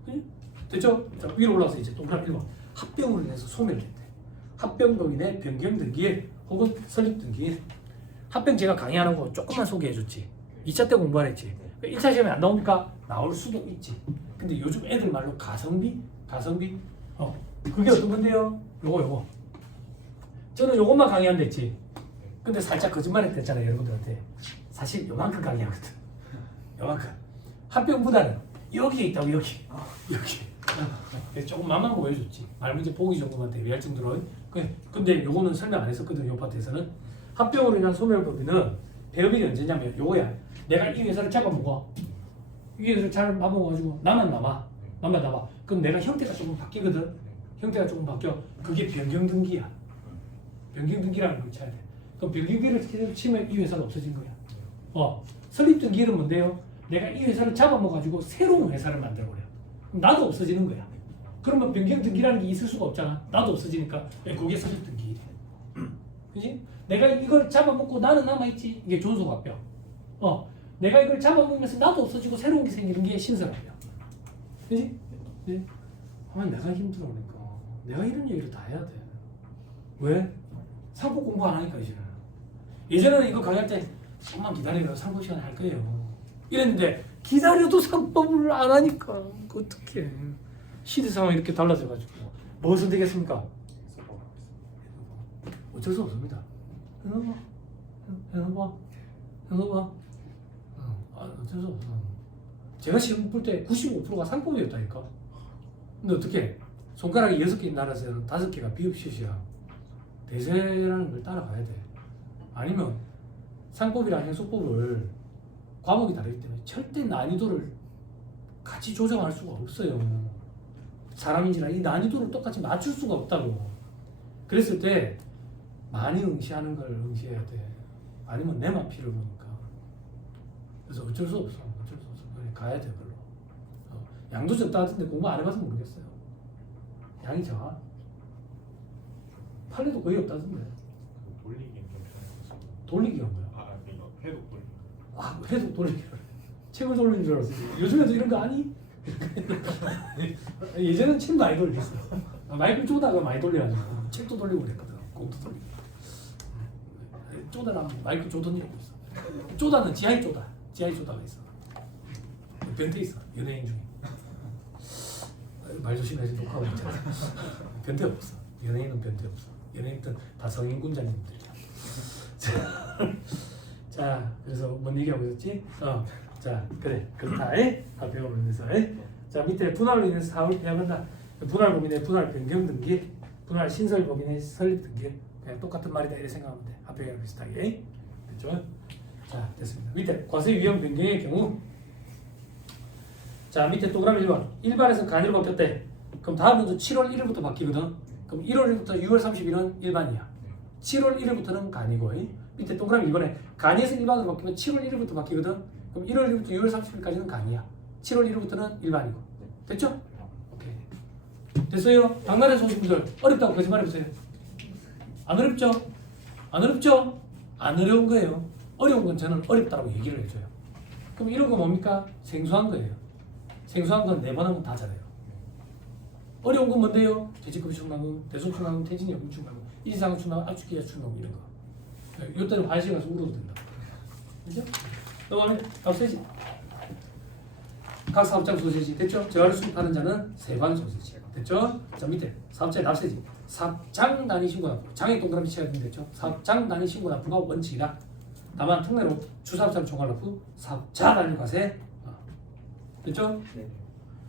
그지? 됐죠? 자, 위로 올라가서 이제 동그라미 1번. 합병으로 인해서 소멸됐대. 합병으로 인해 변경 등기일 혹은 설립 등기일. 합병 제가 강의하는 거 조금만 소개해줬지. 2차 때 공부안 했지. 1차 시험에 안 나오니까 나올 수도 있지. 근데 요즘 애들 말로 가성비? 그게 어떤 건데요? 요거. 저는 요것만 강의한다 했지. 근데 살짝 거짓말 했댔잖아요, 여러분들한테. 사실 요만큼 강의하거든. 요만큼. 합병보다는 여기에 있다고, 여기. 조금 맛만 보여줬지. 말문제 보기 정도만 대비할 정도로. 근데 요거는 설명 안 했었거든, 요 파트에서는. 합병으로 인한 소멸법인은 배업일이 언제냐면 요거야. 내가 이 회사를 잡아먹어. 이 회사를 잘 잡아먹어가지고 나만 남아. 그럼 내가 형태가 조금 바뀌거든. 형태가 조금 바뀌어. 그게 변경등기야. 변경등기라는 걸 쳐야 돼. 그럼 변경등기를 치면 이 회사가 없어진 거야. 설립등기는 뭔데요? 내가 이 회사를 잡아먹어가지고 새로운 회사를 만들어버려. 그럼 나도 없어지는 거야. 그러면 변경등기라는 게 있을 수가 없잖아. 나도 없어지니까 그게 설립등기래. 그지? 내가 이걸 잡아먹고 나는 남아있지. 이게 존속합병. 내가 이걸 잡아먹으면서 나도 없어지고 새로운 게 생기는 게 신설합병. 그지? 네? 내가 힘들어 그러니까. 내가 이런 얘기를 다 해야 돼. 왜? 상법 공부 안 하니까 이제는. 예전에는 이거 강의할 때 조금만 기다려요. 상법 시간 할 거예요. 이랬는데 기다려도 상법을 안 하니까 어떡해. 시대 상황이 이렇게 달라져가지고 뭐 선택했습니까? 어쩔 수 없습니다. 해봐. 어쩔 수 없어. 제가 시험 볼 때 95%가 상법이었다니까. 근데 어떻게? 손가락이 6개인 나라에서는 5개가 비읍시시야. 대세라는 걸 따라가야 돼. 아니면 상법이랑 행소법을 과목이 다르기 때문에 절대 난이도를 같이 조정할 수가 없어요. 사람인지라 이 난이도를 똑같이 맞출 수가 없다고. 그랬을 때 많이 응시하는 걸 응시해야 돼. 아니면 내만 피를 보니까. 그래서 어쩔 수 없어. 그냥 가야 돼 별로. 양도 적다 하던데 공부 안 해봐서 모르겠어요. 양이 적아. 판례도 거의 없다던데. 돌리기는 좀 편했어요. 돌리기가 뭐야? 이거 해독 돌리기. 해독 돌리기. 책을 돌리는 줄 알았어. 요즘에도 이런 거 아니? 예전엔 책도 많이 돌렸어. 마이클 조다가 많이 돌려가지고 책도 돌리고 그랬거든. 공도 돌리고. 조다랑 마이클 조던이라고 있어. 조다는 지하이 조다가 있어. 변태 있어. 연예인 중에. 말 조심해야지 녹화가 있잖아. 변태 없어. 연예인은 변태 없어. 연예인들 다 성인군자님들이야. 자, 그래서 뭔 얘기하고 있었지? 자, 그래. 그렇다. 합병으로 인해서. 자, 밑에 분할로 인해서 사업을 폐합한다. 분할 범인의 분할 변경 등기, 분할 신설 범인의 설립 등기. 그냥 똑같은 말이다. 이렇게 생각하면 돼. 합병이랑 비슷하게. 됐죠? 자, 됐습니다. 밑에 과세 유형 변경의 경우. 자, 밑에 동그라미 1번. 일반에서 간이로 바뀌었대. 그럼 다음 년도 7월 1일부터 바뀌거든. 그럼 1월 1일부터 6월 30일은 일반이야. 7월 1일부터는 간이고. 밑에 동그라미 2번에 간이에서 일반으로 바뀌면 7월 1일부터 바뀌거든. 그럼 1월 1일부터 6월 30일까지는 간이야. 7월 1일부터는 일반이고. 됐죠? 오케이. 됐어요? 장난에서 오신 분들 어렵다고 거짓말해보세요. 안 어렵죠? 안 어려운 거예요. 어려운 건 저는 어렵다고 얘기를 해줘요. 그럼 이런 거 뭡니까? 생소한 거예요. 생소한 건 4번 하면 다 잘해요. 어려운 건 뭔데요? 돼지급여 충당금, 대손충당금, 퇴진여금 충당금, 일상금 충당금, 압축기자 충당금 이런 거. 이때는 화장실 가서 울어도 된다. 그죠? 그다음에 값세지. 각 사업장 소재지. 됐죠? 재화를 수입하는 자는 세관 소재지. 됐죠? 자, 밑에 사업자의 납세지. 사업장 단위 신고 납부. 장애 동그라미 쳐야 되겠죠? 사업장 단위 신고 납부가 원칙이다. 다만 특례로 주사업장 총괄 납부, 사업자 단위 과세. 됐죠? 네.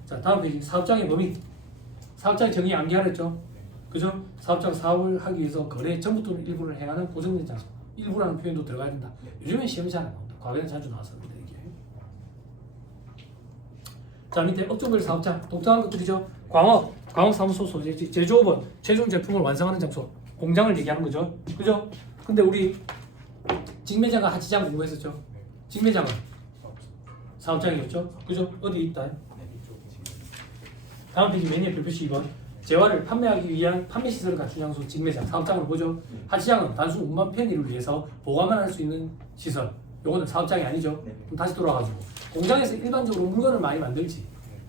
자, 다음 페이지. 사업장의 범위. 사업장의 정의 암기하랬죠? 그죠? 사업장 사업을 하기 위해서 거래 전부 또는 일부를 행하는 고정된 장소. 일부라는 표현도 들어가야 된다. 요즘엔 시험이 잘 안 나온다. 과거에는 자주 나왔었는데 이게. 자, 밑에 업종별 사업장. 독특한 것들이죠. 광업사무소 소재지. 제조업은 최종 제품을 완성하는 장소. 공장을 얘기하는 거죠. 그죠? 근데 우리 직매장과 하치장 공부했었죠. 직매장은 사업장이었죠. 그죠? 어디 있다? 다음 페이지 메뉴 별표시 2번. 재화를 판매하기 위한 판매 시설을 갖춘 장소 직매장. 사업장으로 보죠. 하치장은 단순 운반 편의를 위해서 보관만 할 수 있는 시설. 요거는 사업장이 아니죠. 그럼 다시 돌아가지고 공장에서 일반적으로 물건을 많이 만들지.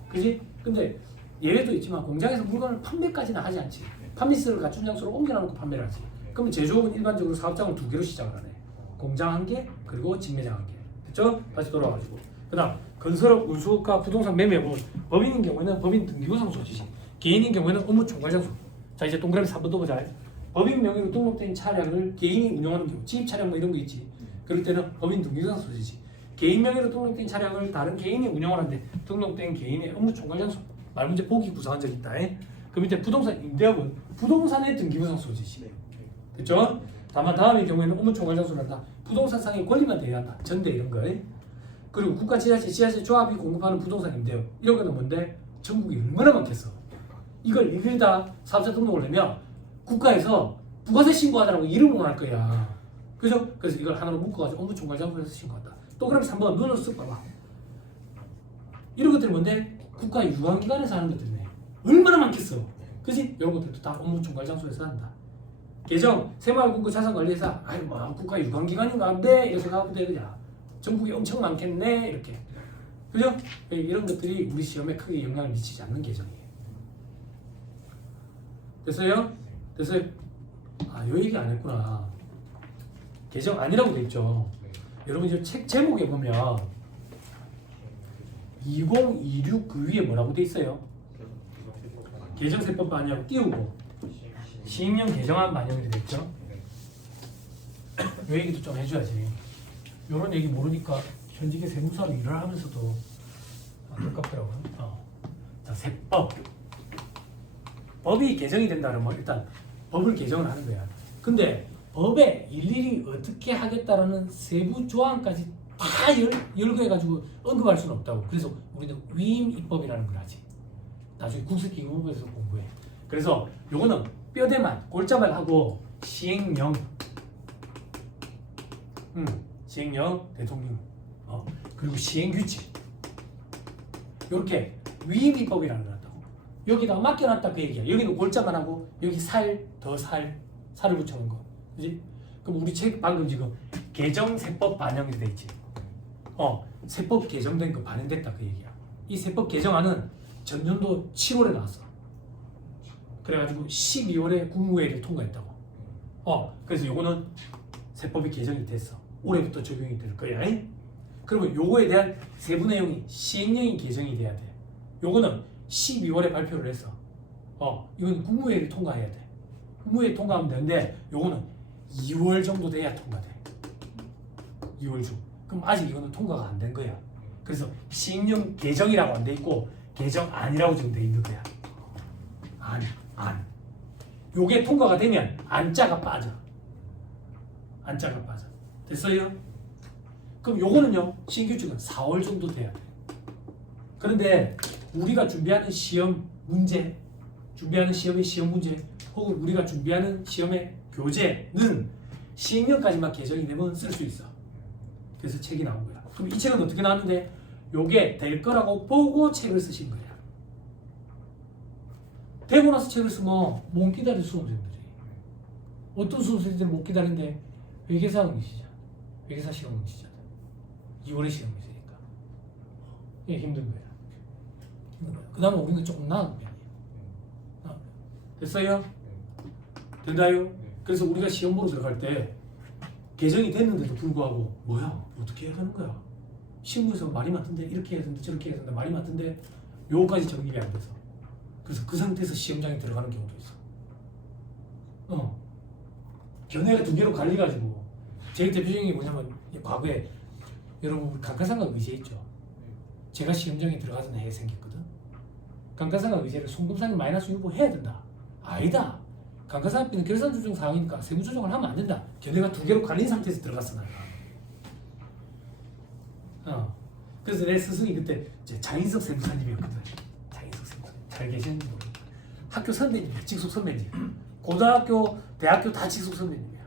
그지? 근데 예외도 있지만 공장에서 물건을 판매까지는 하지 않지. 판매시설을 갖춘 장소로 옮겨놓고 판매를 하지. 그러면 제조업은 일반적으로 사업장을 두 개로 시작을 하네. 공장 한 개, 그리고 직매장 한 개. 됐죠? 다시 돌아가지고. 그다음 건설업, 운수업과 부동산 매매업은 법인인 경우에는 법인 등기부상소 지시, 개인인 경우에는 업무 총괄장소. 자 이제 동그라미 3번 더 보자. 법인 명의로 등록된 차량을 개인이 운영하는 경우, 지입 차량 뭐 이런 거 있지. 그럴 때는 법인 등기부상소 지시. 개인 명의로 등록된 차량을 다른 개인이 운영을 하는데 등록된 개인의 업무 총괄장소. 말 문제 보기 구성한 적 있다. 그 밑에 부동산 임대업은 부동산의 등기부상소 지시. 됐죠? 다만 다음의 경우에는 업무 총괄장소를 한다. 부동산상의 권리만 대행한다. 전대 이런 거. 그리고 국가 지자체, 지자체 조합이 공급하는 부동산 임대업 이런 거는 뭔데? 전국이 얼마나 많겠어. 이걸 일일이 다 사업자 등록을 내면 국가에서 부가세 신고하자라고 이름을 할 거야. 그죠? 그래서 이걸 하나로 묶어가지고 업무 총괄장소에서 신고한다. 또 그럼 3번 눈으로 쓱 봐봐. 이런 것들이 뭔데? 국가 유관기관에서 하는 것들이네. 얼마나 많겠어. 그지? 이런 것들도 다 업무 총괄장소에서 한다. 계정, 새마을금고 자산관리회사, 아이 뭐 국가 유관기관인가 한데 이렇게 생각하면 돼 그냥. 전국에 엄청 많겠네 이렇게. 그죠? 이런 것들이 우리 시험에 크게 영향을 미치지 않는 계정이에요. 됐어요? 됐어요? 아, 요 얘기 안 했구나. 계정 아니라고 돼 있죠. 여러분 이제 책 제목에 보면 2026 그 위에 뭐라고 돼 있어요? 계정세법 반영 띄우고 시행령 개정안 반영이 됐죠? 요 얘기도 좀 해줘야지. 요런 얘기 모르니까 현직의 세무사로 일을 하면서도 똑같더라고요. 자, 세법. 법이 개정이 된다면 뭐 일단 법을 개정을 하는 거야. 근데 법에 일일이 어떻게 하겠다라는 세부 조항까지 다 열거해가지고 언급할 수는 없다고. 그래서 우리는 위임 입법이라는 걸 하지. 나중에 국세기금법에서 공부해. 그래서 요거는 뼈대만 골자만 하고 시행령, 시행령 대통령, 그리고 시행규칙 이렇게 위임 입법이라는 걸 한다고. 여기다 맡겨놨다 그 얘기야. 여기는 골자만 하고 여기 살을 붙여놓은 거. 그지? 그럼 우리 책 방금 지금 개정세법 반영이 돼 있지. 세법 개정된 거 반영됐다 그 얘기야. 이 세법 개정안은 전년도 7월에 나왔어. 그래가지고 12월에 국무회의를 통과했다고. 그래서 요거는 세법이 개정이 됐어. 올해부터 적용이 될 거야. 그러면 요거에 대한 세부 내용이 시행령이 개정이 돼야 돼. 요거는 12월에 발표를 했어. 이건 국무회의를 통과해야 돼. 국무회의 통과하면 되는데 요거는 2월 정도 돼야 통과돼. 2월 중. 그럼 아직 이거는 통과가 안 된 거야. 그래서 시행령 개정이라고 안 돼 있고 개정안이라고 지금 돼 있는 거야. 안. 요게 통과가 되면 안자가 빠져. 안자가 빠져. 됐어요? 그럼 요거는요. 시행규칙은 4월 정도 돼야 돼. 그런데 우리가 준비하는 시험 문제, 준비하는 시험의 시험 문제 혹은 우리가 준비하는 시험의 교재는 시행령까지만 개정이 되면 쓸 수 있어. 그래서 책이 나온 거야. 그럼 이 책은 어떻게 나왔는데? 요게 될 거라고 보고 책을 쓰신 거야. 되고 나서 책을 쓰면 못 기다릴 수험생들이. 어떤 수험생들은 못 기다리는데 회계사 응시잖아. 회계사 시험 응시잖아. 2월에 시험 있으니까. 이게 힘든 거야. 그 다음에 우리는 조금 나은 편이에요. 됐어요? 된다요? 그래서 우리가 시험 보러 들어갈 때 개정이 됐는데도 불구하고 뭐야? 어떻게 해야 되는 거야? 신문에서 말이 많던데 이렇게 해야 된다 저렇게 해야 된다 말이 많던데 요거까지 정립이 안 돼서 그래서 그 상태에서 시험장에 들어가는 경우도 있어. 견해가 두 개로 갈려가지고 제일 대표적인 게 뭐냐면 과거에 여러분 감가상각 의제 있죠. 제가 시험장에 들어가던 해에 생겼거든. 감가상각 의제를 송금상이 마이너스 유보해야 된다. 아니다. 감가상각비는 결산 조정 사항이니까 세무 조정을 하면 안 된다. 견해가 두 개로 갈린 상태에서 들어갔어 나가. 그래서 내 스승이 그때 장인석 세무사님이었거든. 장인석 세무사님 잘 계시는지 모르겠다. 학교 선배님이야. 직속 선배님. 고등학교, 대학교 다 직속 선배님이야.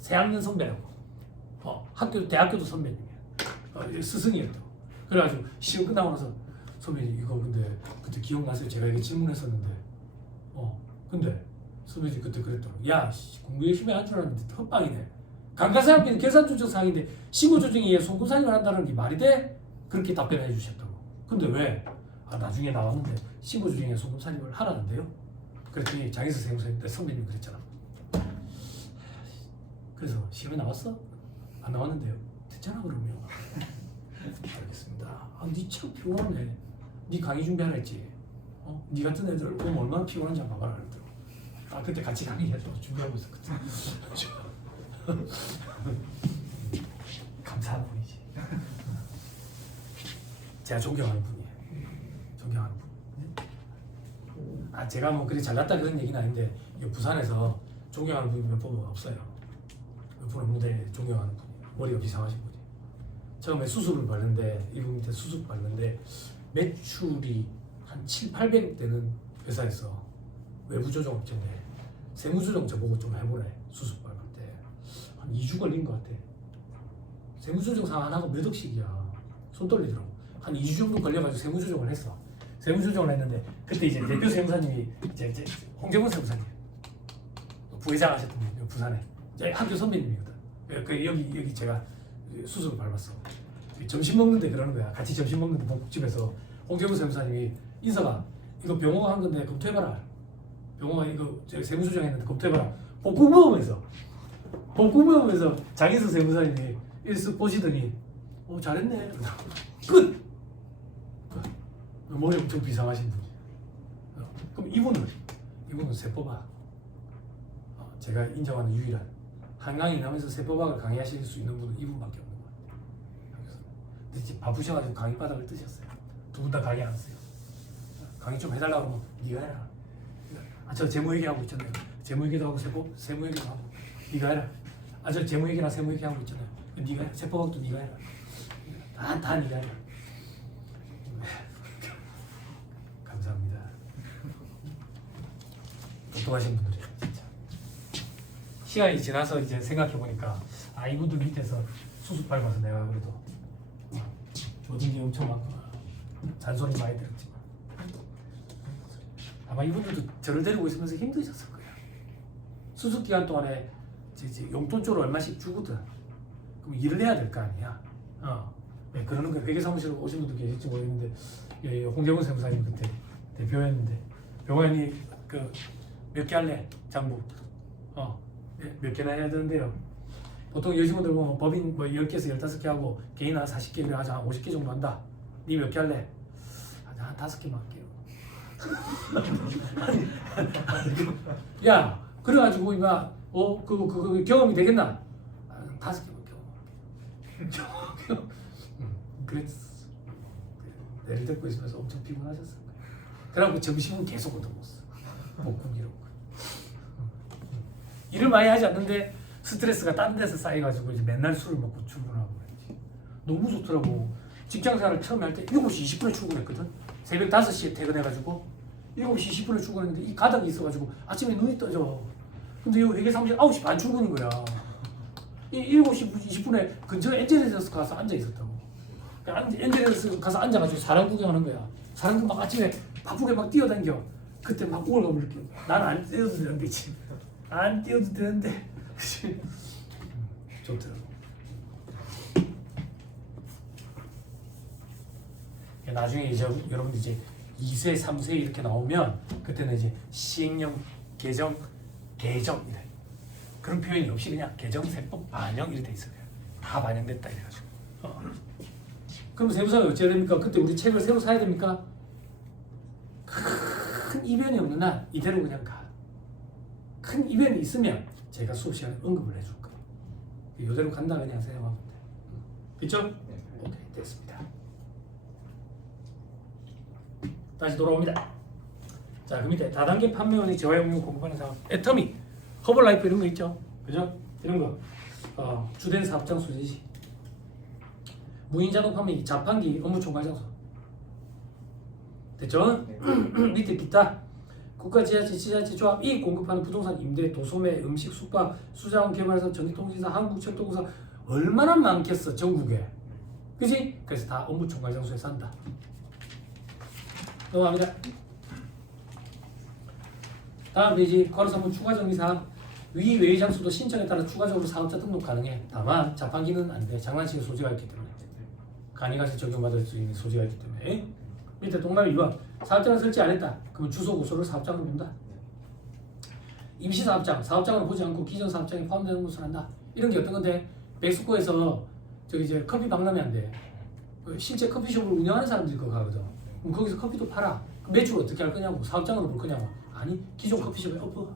3학년 선배라고. 학교, 대학교도 선배님이야. 스승이었다고. 그래가지고 시험 끝나고 나서 선배님 이거 근데 그때 기억나세요? 제가 이렇게 질문했었는데 근데 선배님 그때 그랬다고. 야 공부 열심히 할 줄 알았는데 헛방이네. 감가상각비는 계산 조정 사항인데 신고 조정에 의해 송금상환을 한다는 게 말이 돼? 그렇게 답변해 주셨다고. 근데 왜? 나중에 나왔는데 신고주 중에 소금 살림을 하라는데요. 그랬더니 장희수 선배님이 그랬잖아. 그래서 시험에 나왔어? 안 나왔는데요. 됐잖아 그러면. 알겠습니다. 니 참 피곤하네. 니 강의 준비하라 했지. 니 같은 애들 오면 얼마나 피곤한지 한번 봐봐라 그러더라고. 그때 같이 강의해서 준비하고 있었거든. 감사한 분이지. 제가 존경하는 분이에요. 존경하는 분. 제가 뭐 그리 잘났다 그런 얘기는 아닌데 부산에서 존경하는 분이 몇 분은 없어요. 몇 분 없는데 존경하는 분이 머리가 비상하신 분이. 처음에 수습을 받는데 이분 밑에 수습 받는데 매출이 한 700~800 되는 회사에서 외부 조정 업체인데 세무조정 저보고 좀 해보래. 수습 받을 때 한 2주 걸린 것 같아. 세무조정상 하나가 몇 억씩이야. 손 떨리더라고. 한 2주 정도 걸려가지고 세무조정을 했어. 세무조정을 했는데 그때 이제 대표 세무사님이 이제 홍재문 세무사님 부회장 하셨던 분이에요. 부산에 학교 선배님이거든. 여기 제가 수습을 밟았어. 점심 먹는데 그러는 거야. 같이 점심 먹는데 복집에서 홍재문 세무사님이 인사가 이거 병호가 한 건데 검토해봐라. 병호가 이거 세무조정 했는데 검토해봐라. 복구부험에서 장희수 세무사님이 일쓱 보시더니 잘했네. 끝. 머리 엄청 비상하신 분이. 그럼 이분은 세법학. 제가 인정하는 유일한 한강에 나면서 세법학을 강의하실 수 있는 분은 이분밖에 없는 것 같아요. 근데 이제 바쁘셔가지고 강의 바닥을 뜨셨어요. 두 분 다 강의 안 했어요. 강의 좀 해달라고 하면 네가 해라. 저 재무 얘기하고 있잖아요. 재무 얘기도 하고 세무 얘기도 하고 네가 해라. 저 재무 얘기나 세무 얘기하고 있잖아요. 네가 해라. 세법학도 네가 해라. 다 네가 해라. 감사합니다. 똑똑하신 분들이에요, 진짜. 시간이 지나서 이제 생각해 보니까 이분들 밑에서 수습 밟아서 내가 그래도 얻은 게 엄청 많구나. 잔소리 많이 들었지만 아마 이분들도 저를 데리고 있으면서 힘드셨을 거예요. 수습 기간 동안에 이제 용돈 쪽으로 얼마씩 주거든. 그럼 일을 해야 될 거 아니야. 네, 그러는 거 회계사무실로 오신 분도 계실지 모르겠는데 홍재문 세무사님 그때 대표였는데 병원이 몇 개 할래? 장부 몇 개나 해야 되는데요. 보통 여직원들 보면 법인 10개에서 15개 하고 개인 한 40개 이래 하자. 한 50개 정도 한다. 니 몇 개 할래? 한 5개만 할게요. 야 그래가지고 이마 그 경험이 되겠나? 5개만 경험. 그랬어. 내를 데리고 있으면서 엄청 피곤하셨을 거예요. 그래갖고 점심은 계속 얻어먹었어. 볶음 이런 거. 일을 많이 하지 않는데 스트레스가 딴 데서 쌓여가지고 이제 맨날 술을 먹고 출근하고 그랬지. 너무 좋더라고. 직장생활을 처음에 할 때 7시 20분에 출근했거든. 새벽 5시에 퇴근해가지고 7시 20분에 출근했는데 이 가닥이 있어가지고 아침에 눈이 떠져. 근데 이 회계사무실 9시 반 출근인 거야. 이 7시 20분에 근처에 엔젤레스 가서 앉아 있었다고. 엔젤레스 가서 앉아가지고 사람 구경하는 거야. 사람들 막 아침에 바쁘게 막 뛰어다녀. 그때 막 우울감을 느껴. 난 안 뛰어도 되는데 지금 안 뛰어도 되는데 좋더라고. 나중에 이제 여러분들 이제 2세, 3세 이렇게 나오면 그때는 이제 시행령, 개정 이래. 그런 표현이 없이 그냥 개정, 세법, 반영 이렇게 돼 있어요. 다 반영됐다 이래가지고. 그럼 세무사가 어찌해야 됩니까? 그때 우리 책을 새로 사야 됩니까? 큰 이변이 없는 날 이대로 그냥 가. 큰 이변이 있으면 제가 수업 시간에 언급을 해줄 거예요. 이대로 간다 그냥 생각하면 돼. 그렇죠? 네. 오케이, 됐습니다. 다시 돌아옵니다. 자, 그 밑에 다단계 판매원이 재활용료 공급하는 사업, 애터미, 허벌라이프 이런 거 있죠, 그죠? 이런 거 주된 사업장 소재지. 무인자동 판매기, 자판기, 업무 총괄장소. 됐죠? 네. 밑에 기타, 국가지자체, 지자체, 조합이 공급하는 부동산 임대, 도소매, 음식, 숙박, 수자원 개발사, 전기통신사, 한국철도공사 얼마나 많겠어 전국에. 그지? 그래서 다 업무 총괄장소에서 한다. 넘어갑니다. 다음 페이지 거래사무 추가정리사항. 위 외의 장소도 신청에 따라 추가적으로 사업자 등록 가능해. 다만 자판기는 안 돼. 장난치는 소지가 있기 때문에. 간이 가서 적용받을 수 있는 소지가 있기 때문에. 밑에 동그라미 2번. 사업장을 설치 안 했다. 그러면 주소 고소를 사업장으로 본다. 임시 사업장, 사업장으로 보지 않고 기존 사업장에 포함되는 것을 한다. 이런 게 어떤 건데 멕시코에서 저기 이제 커피 박람회 한대. 실제 커피숍을 운영하는 사람들이 그거 가거든. 그럼 거기서 커피도 팔아. 그럼 매출 어떻게 할 거냐고. 사업장으로 볼 거냐고. 아니 기존 커피숍에 엎어.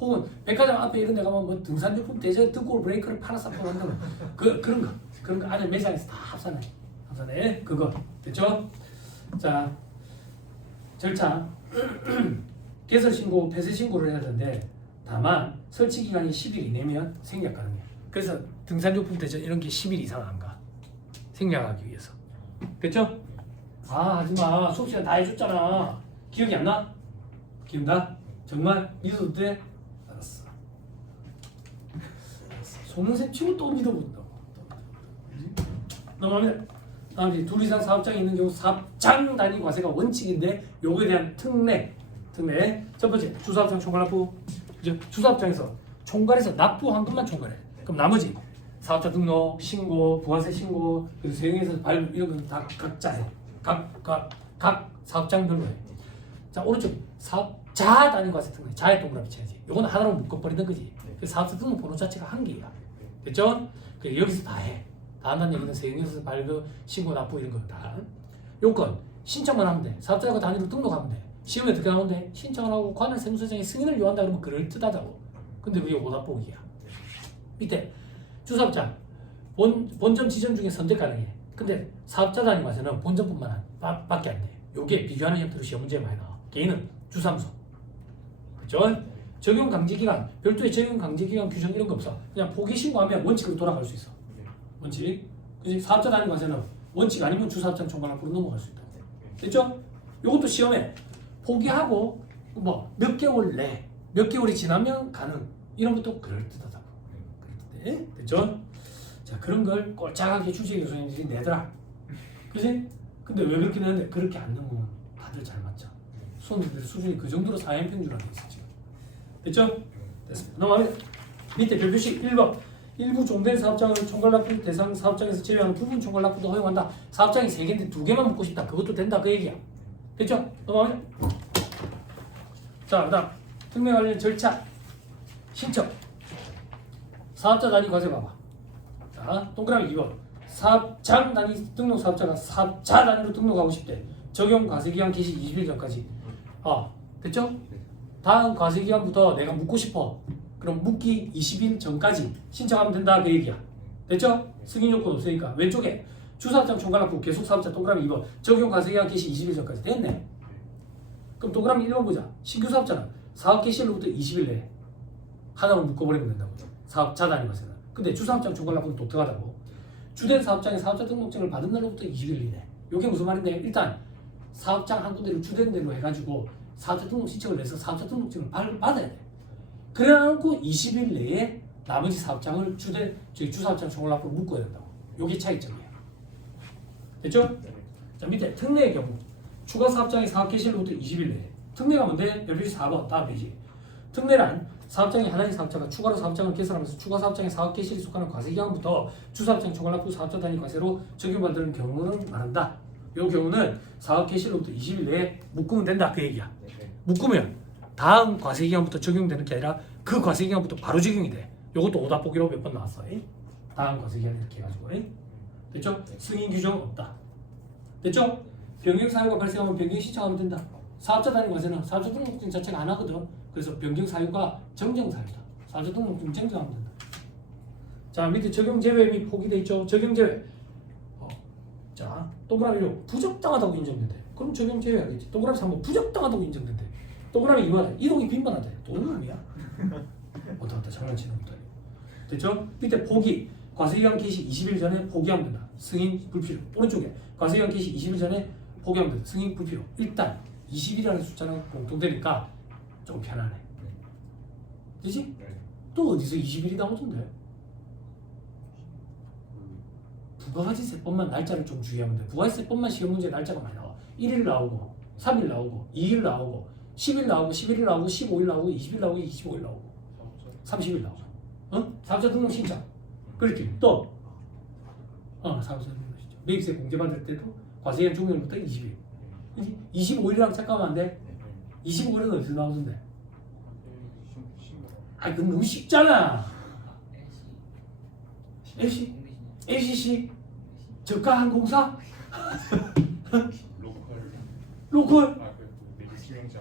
혹은 백화점 앞에 이런 데 가면 뭐 등산용품 대전 등골 브레이크를 팔아서 한다고. 그런 거 안에 매장에서 다 합산해. 그거 됐죠? 자 절차 개설 신고, 폐쇄 신고를 해야 되는데 다만 설치 기간이 10일 이내면 생략 가능해. 그래서 등산용품 대전 이런 게 10일 이상 안 가. 생략하기 위해서. 됐죠? 아 하지마. 수업 시간 다 해줬잖아. 기억이 안 나? 기억나? 정말 믿어도 돼? 알았어. 속는셈 치고 또 믿어본다고. 넘어가면 다음 둘 이상 사업장이 있는 경우 사업장 단위 과세가 원칙인데 요거에 대한 특례. 첫 번째 주사업장 총괄납부. 이제 주사업장에서 총괄해서 납부한 것만 총괄해. 그럼 나머지 사업자 등록, 신고, 부가세 신고, 그리고 세금에서 발부 이런 건 다 각자 해. 각 사업장별로 해. 자 오른쪽 사업자 단위 과세 특례. 자의 동그라미 쳐야지. 요거는 하나로 묶어버리는 거지. 그래서 사업자 등록 번호 자체가 한 개야. 됐죠? 그래서 여기서 다 해. 다 한다는 얘기는 세금에서 발부, 신고, 납부 이런 거 다. 요건 신청만 하면 돼. 사업자가 단위로 등록하면 돼. 시험에 어떻게 나오는데 신청을 하고 관할 세무서장이 승인을 요한다 그러면 그럴듯하다고. 근데 그게 오답보기야. 밑에 주사업장 본점 지점 중에 선택 가능해. 근데 사업자 단위 과세는 본점뿐만 밖에 안 돼. 요게 비교하는 형태로 시험 문제에 많이 나와. 개인은 주사무소. 그렇죠? 적용 강제 기간 별도의 적용 강제 기간 규정 이런 거 없어. 그냥 포기 신고하면 원칙으로 돌아갈 수 있어. 원칙. 그지? 사업자 단위 과세는 원칙 아니면 주사업장 총괄납부로 넘어갈 수 있다. 됐죠? 요것도 시험에 포기하고 뭐 몇 개월 내 몇 개월이 지나면 가능 이런 것도 그럴듯하다고. 그럴듯해. 됐죠? 자 그런 걸 꼴짝하게 주재 교수님들이 내더라. 그지? 근데 왜 그렇게 내는데 그렇게 안 넣으면 다들 잘 맞죠. 수험생들 수준이 그 정도로 사회평준화돼 있어 지금. 됐죠? 됐습니다. 넘어가면 밑에 별표식 1번 일부 종된 사업장을 총괄납부 대상 사업장에서 제외하는 부분 총괄납부도 허용한다. 사업장이 3개인데 2개만 묻고 싶다. 그것도 된다 그 얘기야. 됐죠? 넘어가면 자 그다음 특례 관련 절차 신청 사업자 단위 과세 봐봐. 자 동그라미 2번 사업장 단위 등록 사업자가 사업자 단위로 등록하고 싶대. 적용 과세기간 개시 20일 전까지. 됐죠? 다음 과세기간부터 내가 묻고 싶어. 그럼 묻기 20일 전까지 신청하면 된다 그 얘기야. 됐죠? 승인 요건 없으니까. 왼쪽에 주사업장 총괄납부 계속 사업자 동그라미 2번 적용 과세기간 개시 20일 전까지 됐네. 그럼 동그라미 1번 보자. 신규 사업자는 사업 개시일로부터 20일 내에 하나로 묶어버리면 된다고. 사업자 단위 과세는. 근데 주사업장 총괄납부는 독특하다고. 주된 사업장에 사업자 등록증을 받은 날로부터 20일 이내. 이게 무슨 말인데 일단 사업장 한 군데를 주된 대로 해가지고 사업자 등록 신청을 내서 사업자 등록증을 받아야 돼. 그래놓고 20일 내에 나머지 사업장을 주사업장 총괄납부로 묶어야 된다고. 이게 차이점이야. 됐죠? 자 밑에 특례의 경우 추가 사업장의 사업 개시일로부터 20일 내에. 특례가 뭔데? 별표시 4번 다음 페이지. 특례란 사업장이 하나의 사업자가 추가로 사업장을 개설하면서 추가 사업장의 사업 개시일에 속하는 과세기간부터 주사업장 총괄납부 사업자 단위 과세로 적용받는 경우는 말한다. 이 경우는 사업 개시일로부터 20일 내에 묶으면 된다 그 얘기야. 묶으면 다음 과세기간부터 적용되는 게 아니라 그 과세기간부터 바로 적용이 돼. 이것도 오답 보기로 몇 번 나왔어. 다음 과세기간 이렇게 해가지고. 됐죠? 승인 규정 없다. 됐죠? 변경 사유가 발생하면 변경 신청하면 된다. 사업자 단위 과세는 사업자 등록증 자체가 안 하거든. 그래서 변경 사유가 정정 사유다. 사업자 등록증 정정하면 된다. 자 밑에 적용 제외 및 포기돼 있죠. 적용 제외. 자 동그라미로 부적당하다고 인정된대. 그럼 적용 제외하겠지. 동그라미 3번 부적당하다고 인정된대. 동그라미 2번 이동이 빈번하대. 또 놈이야? 왔다 장난치는 것도 아니고. 됐죠? 밑에 포기. 과세기간 개시 20일 전에 포기하면 된다. 승인 불필요. 오른쪽에 과세기간 개시 20일 전에 포기하면 된다. 승인 불필요. 일단 20일이라는 숫자는 공통되니까 좀 편하네. 되지? 또 어디서 20일이 나오던데? 부가가치세법만 날짜를 좀 주의하면 돼. 부가가치세법만 시험 문제 날짜가 많이 나와. 1일 나오고 3일 나오고 2일 나오고 10일 나오고 11일 나오고 15일 나오고 20일 나오고 25일 나오고 30일 나오고. 사업자 등록 신청. 그렇지. 또 사업자 등록 신청. 매입세 공제받을 때도 과세기간 종료일부터 20일. 그지? 25일이랑 잠깐만 안 돼? 25일은 어디서 나오던데? 아니 그건 너무 쉽잖아. FC? FCC? 저가항공사? 로컬?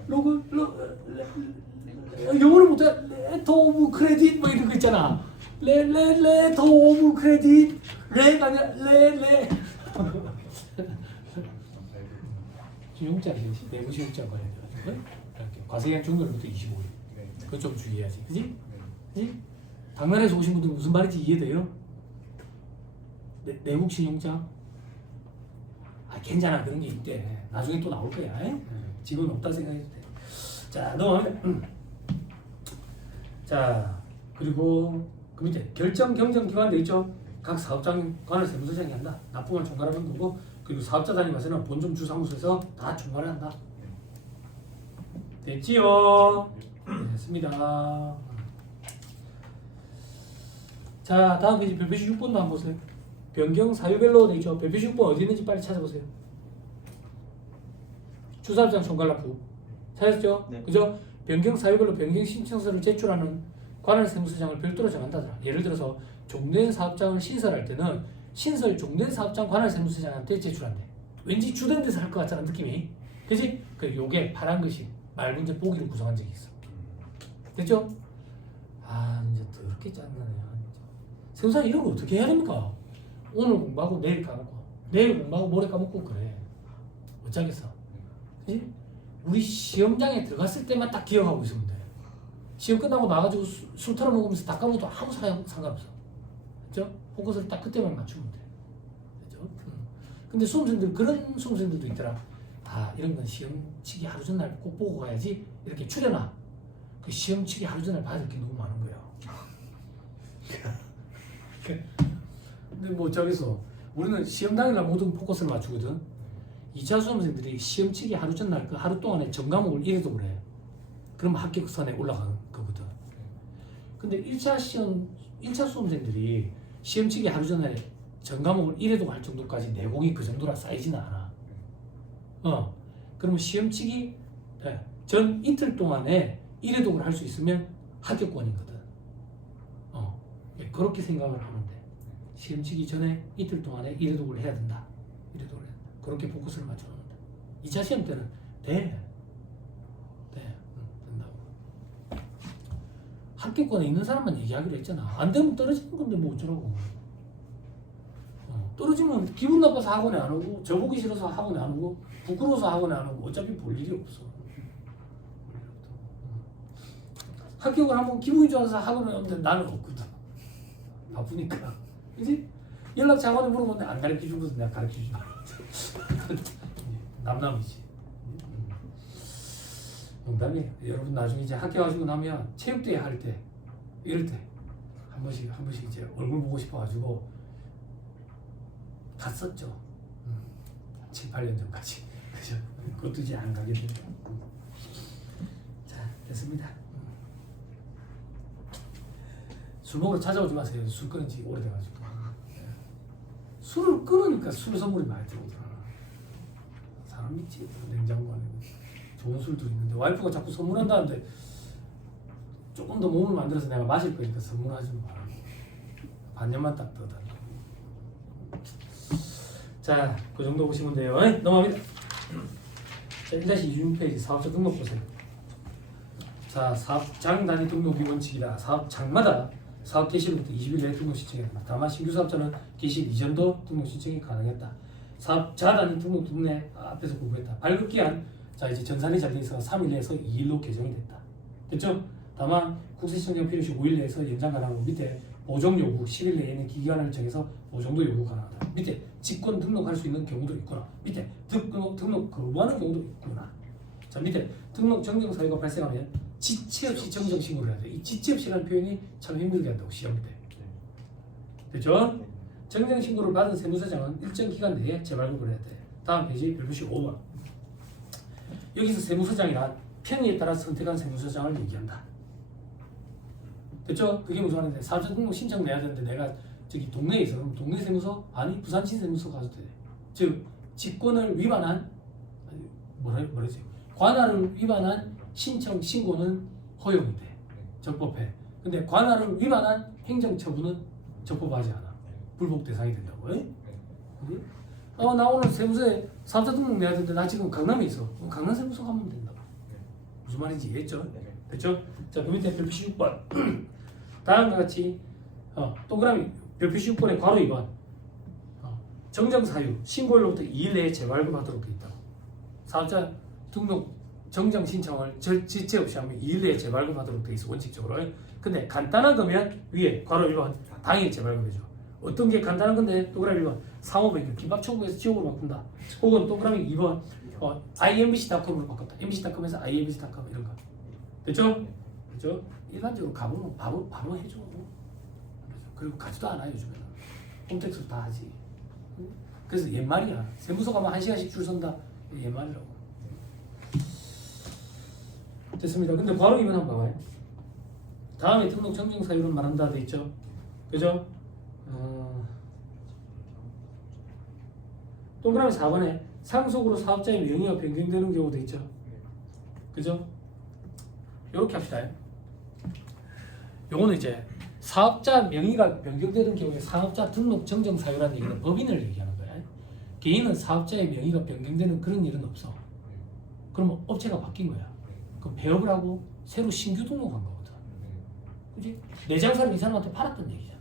로컬? 영어를 못해. 레터 오브 크레딧 뭐 이런 거 있잖아. 레터 오브 크레딧. 레가 아니라 레. 용자 내부 시험장 관련돼 가지고 이렇게 과세량 중간부터 25일. 그거 좀 주의해야지. 그지? 그지? 당나라에서 오신 분들 무슨 말인지 이해돼요? 내국 신용장? 아 괜찮아 그런 게 있대. 나중에 또 나올 거야. 지금은 없다 생각해도 돼. 자 넘어갑니다. 자 그리고 그 밑에 결정 경정 기관 돼 있죠. 각 사업장 관할 세무서장이 한다. 납부만 총괄하는 거고 그리고 사업자 단위 가서는 본점 주사무소에서 다 총괄을 한다. 됐지요? 됐습니다. 자 다음 페이지 별표시 6번도 한번 보세요. 변경 사유별로 돼 있죠. 별표시 6번 어디 있는지 빨리 찾아보세요. 주사업장 총괄 납부 찾았죠? 네. 그죠? 변경 사유별로 변경 신청서를 제출하는 관할 세무서장을 별도로 정한다더라. 예를 들어서 종된 사업장을 신설할 때는 신설 종된 사업장 관할 세무서장한테 제출한대. 왠지 주된 데서 할 것 같잖아 느낌이. 그지? 그 요게 파란 것이 말문제 보기로 구성한 적이 있어. 됐죠? 아 이제 더럽게 짜증나네요. 세무사 이런 거 어떻게 해야 됩니까? 오늘 공부하고 내일 까먹고 내일 공부하고 모레 까먹고 그래. 어쩌겠어. 그지? 우리 시험장에 들어갔을 때만 딱 기억하고 있으면 돼. 시험 끝나고 나가지고 술 털어먹으면서 다 까먹어도 아무 상관없어. 그죠? 포커스를 딱 그때만 맞추면 돼. 그죠? 근데 수험생들 그런 수험생들도 있더라. 아 이런 건 시험 치기 하루 전날 꼭 보고 가야지 이렇게 추려놔. 그 시험 치기 하루 전날 봐야 될 게 너무 많은 거야. 근데 뭐 저기서 우리는 시험 당일날 모든 포커스를 맞추거든. 2차 수험생들이 시험 치기 하루 전날 그 하루 동안에 전 과목을 1회도 그래. 그럼 합격선에 올라가는 거거든. 근데 1차 수험생들이 시험 치기 하루 전에 전 과목을 1회도 할 정도까지 내공이 그 정도라 쌓이지는 않아. 그러면 시험 치기 전 이틀 동안에 1회독을 할 수 있으면 합격권이거든. 그렇게 생각을 하면 돼. 시험 치기 전에 이틀 동안에 1회독을 해야 된다. 1회독을 해야 된다. 그렇게 포커스를 맞춰놓는다. 2차 시험 때는 된다고. 합격권에 있는 사람만 얘기하기로 했잖아. 안 되면 떨어지는 건데 뭐 어쩌라고. 떨어지면 기분 나빠서 학원에 안 오고 저보기 싫어서 학원에 안 오고 부끄러워서 학원에 안 오고 어차피 볼 일이 없어. 합격을 하면 기분이 좋아서 학원에 오는데 나는 없거든. 바쁘니까. 그지? 연락 자원에 물어보는데 안 가르쳐주거든. 내가 가르쳐주지. 남남이지. 농담이에요. 여러분 나중에 이제 합격하시고 나면 체육대회 할 때 이럴 때 한 번씩 이제 얼굴 보고 싶어가지고 갔었죠. 7, 8년 전까지. 그죠? 그것도 이제 안 가게 돼요. 자, 됐습니다. 술 먹으러 찾아오지 마세요. 술 끊은 지 오래돼가지고. 술을 끊으니까 술 선물이 많이 들어오더라. 사람 있지. 냉장고 안에 좋은 술도 있는데 와이프가 자꾸 선물한다는데 조금 더 몸을 만들어서 내가 마실 거니까 선물하지 마. 반년만 딱 더 달라. 자, 그 정도 보시면 돼요. 넘어갑니다. 자, 1-26페이지 사업자 등록 보세요. 자, 사업장 단위 등록이 원칙이다. 사업장마다 사업 개시일부터 20일 내에 등록 신청해야 한다. 다만 신규 사업자는 개시일 이전도 등록 신청이 가능했다. 사업자 단위 등록 등내 앞에서 공부했다. 발급기한 자 이제 전산이 잘 돼 있어 3일 내에서 2일로 개정이 됐다. 됐죠? 다만 국세청장 필요시 5일 내에서 연장 가능하고 밑에 보정 요구 10일 내에는 기간을 정해서 보정도 요구 가능하다. 밑에 직권 등록할 수 있는 경우도 있구나. 밑에 등록 거부하는 경우도 있구나. 자 밑에 등록 정정 사유가 발생하면 지체 없이 정정 신고를 해야 돼. 이 지체 없이라는 표현이 참 힘들게 한다고 시험 때. 됐죠? 정정 신고를 받은 세무서장은 일정 기간 내에 재발급을 해야 돼. 다음 페이지 별표시 5번. 여기서 세무서장이란 편의에 따라 선택한 세무서장을 얘기한다. 됐죠? 그게 무슨 말인데 사업자 등록 신청 내야 되는데 내가 저기 동네에 있어. 그럼 동네 세무서? 아니 부산시 세무서 가도 돼. 즉 직권을 위반한 뭐라지? 관할을 위반한 신청 신고는 허용이 돼. 적법해. 근데 관할을 위반한 행정처분은 적법하지 않아. 불복 대상이 된다고. 그지? 나 오늘 세무서에 사업자 등록 내야 되는데 나 지금 강남에 있어. 그럼 강남 세무서 가면 된다. 무슨 말인지 이해했죠? 됐죠? 자, 그 밑에 별표시 6번. 다음과 같이 동그라미 별표시 6번에 괄호 2번. 정정 사유 신고일로부터 2일 내에 재발급하도록 되어 있다. 사업자 등록 정정 신청을 지체 없이 하면 2일 내에 재발급하도록 되어 있어 원칙적으로. 근데 간단한 거면 위에 괄호 1번 당일 재발급해줘. 어떤 게 간단한 건데 동그라미 1번 상호변경 김밥천국에서 지역으로 바꾼다. 혹은 동그라미 2번 imbc.com으로 바꿨다. mbc.com에서 imbc.com 이런 거. 됐죠? 됐죠? 일반적으로 가보면 바로 해줘. 그리고 가지도 않아 요즘에는. 홈택스로 다 하지. 그래서 옛말이야. 세무서 가면 1시간씩 줄 선다. 옛말이라고. 됐습니다. 근데 괄호 2번 한번 봐봐요. 다음에 등록 정정 사유를 말한다 돼 있죠. 그죠? 동그라미 4번에 상속으로 사업자의 명의가 변경되는 경우도 있죠. 그죠? 이렇게 합시다. 요거는 이제 사업자 명의가 변경되는 경우에 사업자 등록 정정 사유라는 얘기는 법인을 얘기하는 거야. 개인은 사업자의 명의가 변경되는 그런 일은 없어. 그러면 업체가 바뀐 거야. 그럼 폐업을 하고 새로 신규 등록한 거거든. 그지? 내 장사를 이 사람한테 팔았던 얘기잖아.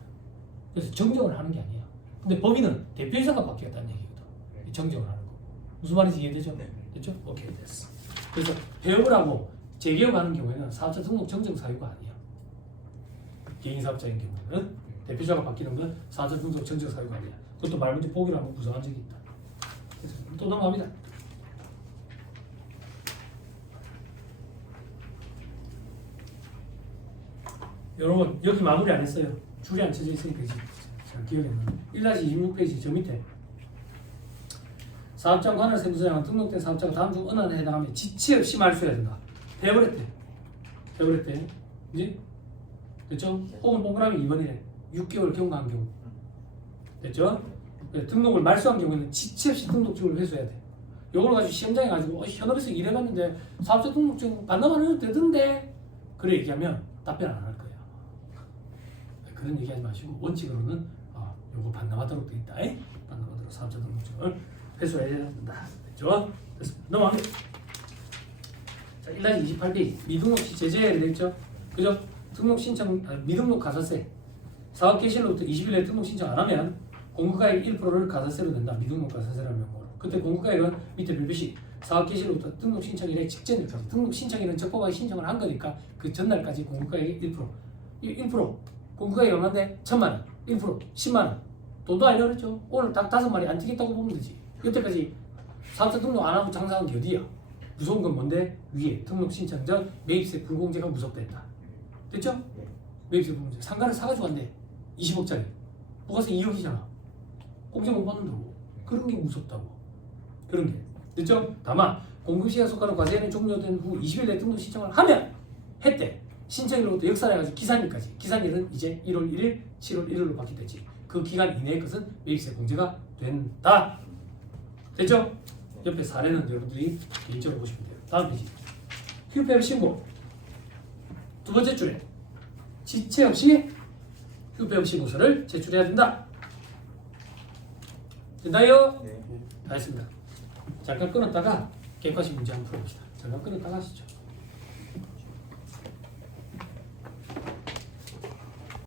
그래서 정정을 하는 게 아니야. 근데 법인은 대표이사가 바뀌었다는 얘기거든. 정정을 하는 거. 무슨 말인지 이해되죠? 됐죠? 오케이, 됐어. 그래서 폐업을 하고 재개업하는 경우에는 사업자 등록 정정 사유가 아니야. 개인 사업자인 경우는 대표자가 바뀌는 건 사업자 등록 정정 사유가 아니야. 그것도 말문제 보기로 한번 구성한 적이 있다. 그래서 또 넘어갑니다. 여러분 여기 마무리 안 했어요. 줄이 안 쳐져 있으니까 잘 기억이 안 나. 1-26페이지 저 밑에 사업장 관할 세무서장 등록된 사업자가 다음 중 어느 하나에 해당하면 지체 없이 말소해야 된다. 폐업했대. 폐업했대. 그지? 됐죠? 혹은 동그라미 2번이래. 6개월 경과한 경우. 됐죠? 등록을 말소한 경우에는 지체 없이 등록증을 회수해야 돼. 이걸 가지고 시험장에 가지고 현업에서 일해봤는데 사업자 등록증 반납 안 해도 되던데 그래 얘기하면 답변 안 할 거야. 그런 얘기하지 마시고 원칙으로는 요거 반납하도록 돼 있다. 반납하도록 사업자 등록증을 회수해야 된다. 됐죠? 됐습니다. 넘어갑니다. 자, 1-28페이지 미등록 시 제재해야 되겠죠? 그죠? 등록 신청, 미등록 가산세 사업 개시일로부터 20일 내에 등록 신청 안 하면 공급가액 1%를 가산세로 낸다. 미등록 가산세라는 명목으로. 그때 공급가액은 밑에 별표시 사업 개시일로부터 등록 신청일에 직전일까지 등록 신청일은 적법하게 신청을 한 거니까 그 전날까지 공급가액 1%. 1% 공급가액이 얼마인데? 1,000만 원. 1% 10만 원. 돈도 아니라 그랬죠. 오늘 딱 5마리 안 뛰겠다고 보면 되지. 여태까지 사업자 등록 안 하고 장사한 게 어디야? 무서운 건 뭔데? 위에 등록 신청 전 매입세 불공제가 무섭다 했다. 됐죠? 매입세 불공제. 상가를 사가지고 왔네. 20억짜리. 부가세 2억이잖아. 공제 못 받는다고. 그런 게 무섭다고. 그런 게. 됐죠? 다만 공급시에 속하는 과세는 종료된 후 20일 내 등록 신청을 하면 했대. 신청일로부터 역산해가지고 기산일까지. 기산일은 이제 1월 1일, 7월 1일로 바뀌었지. 그 기간 이내의 것은 매입세 공제가 된다. 됐죠? 옆에 사례는 여러분들이 개인적으로 보시면 돼요. 다음 페이지. 휴폐업 신고. 두 번째 줄에 지체 없이 휴폐업 신고서를 제출해야 된다. 됐나요? 네. 다 했습니다. 잠깐 끊었다가 객관식 문제 한번 풀어봅시다. 잠깐 끊었다가 하시죠.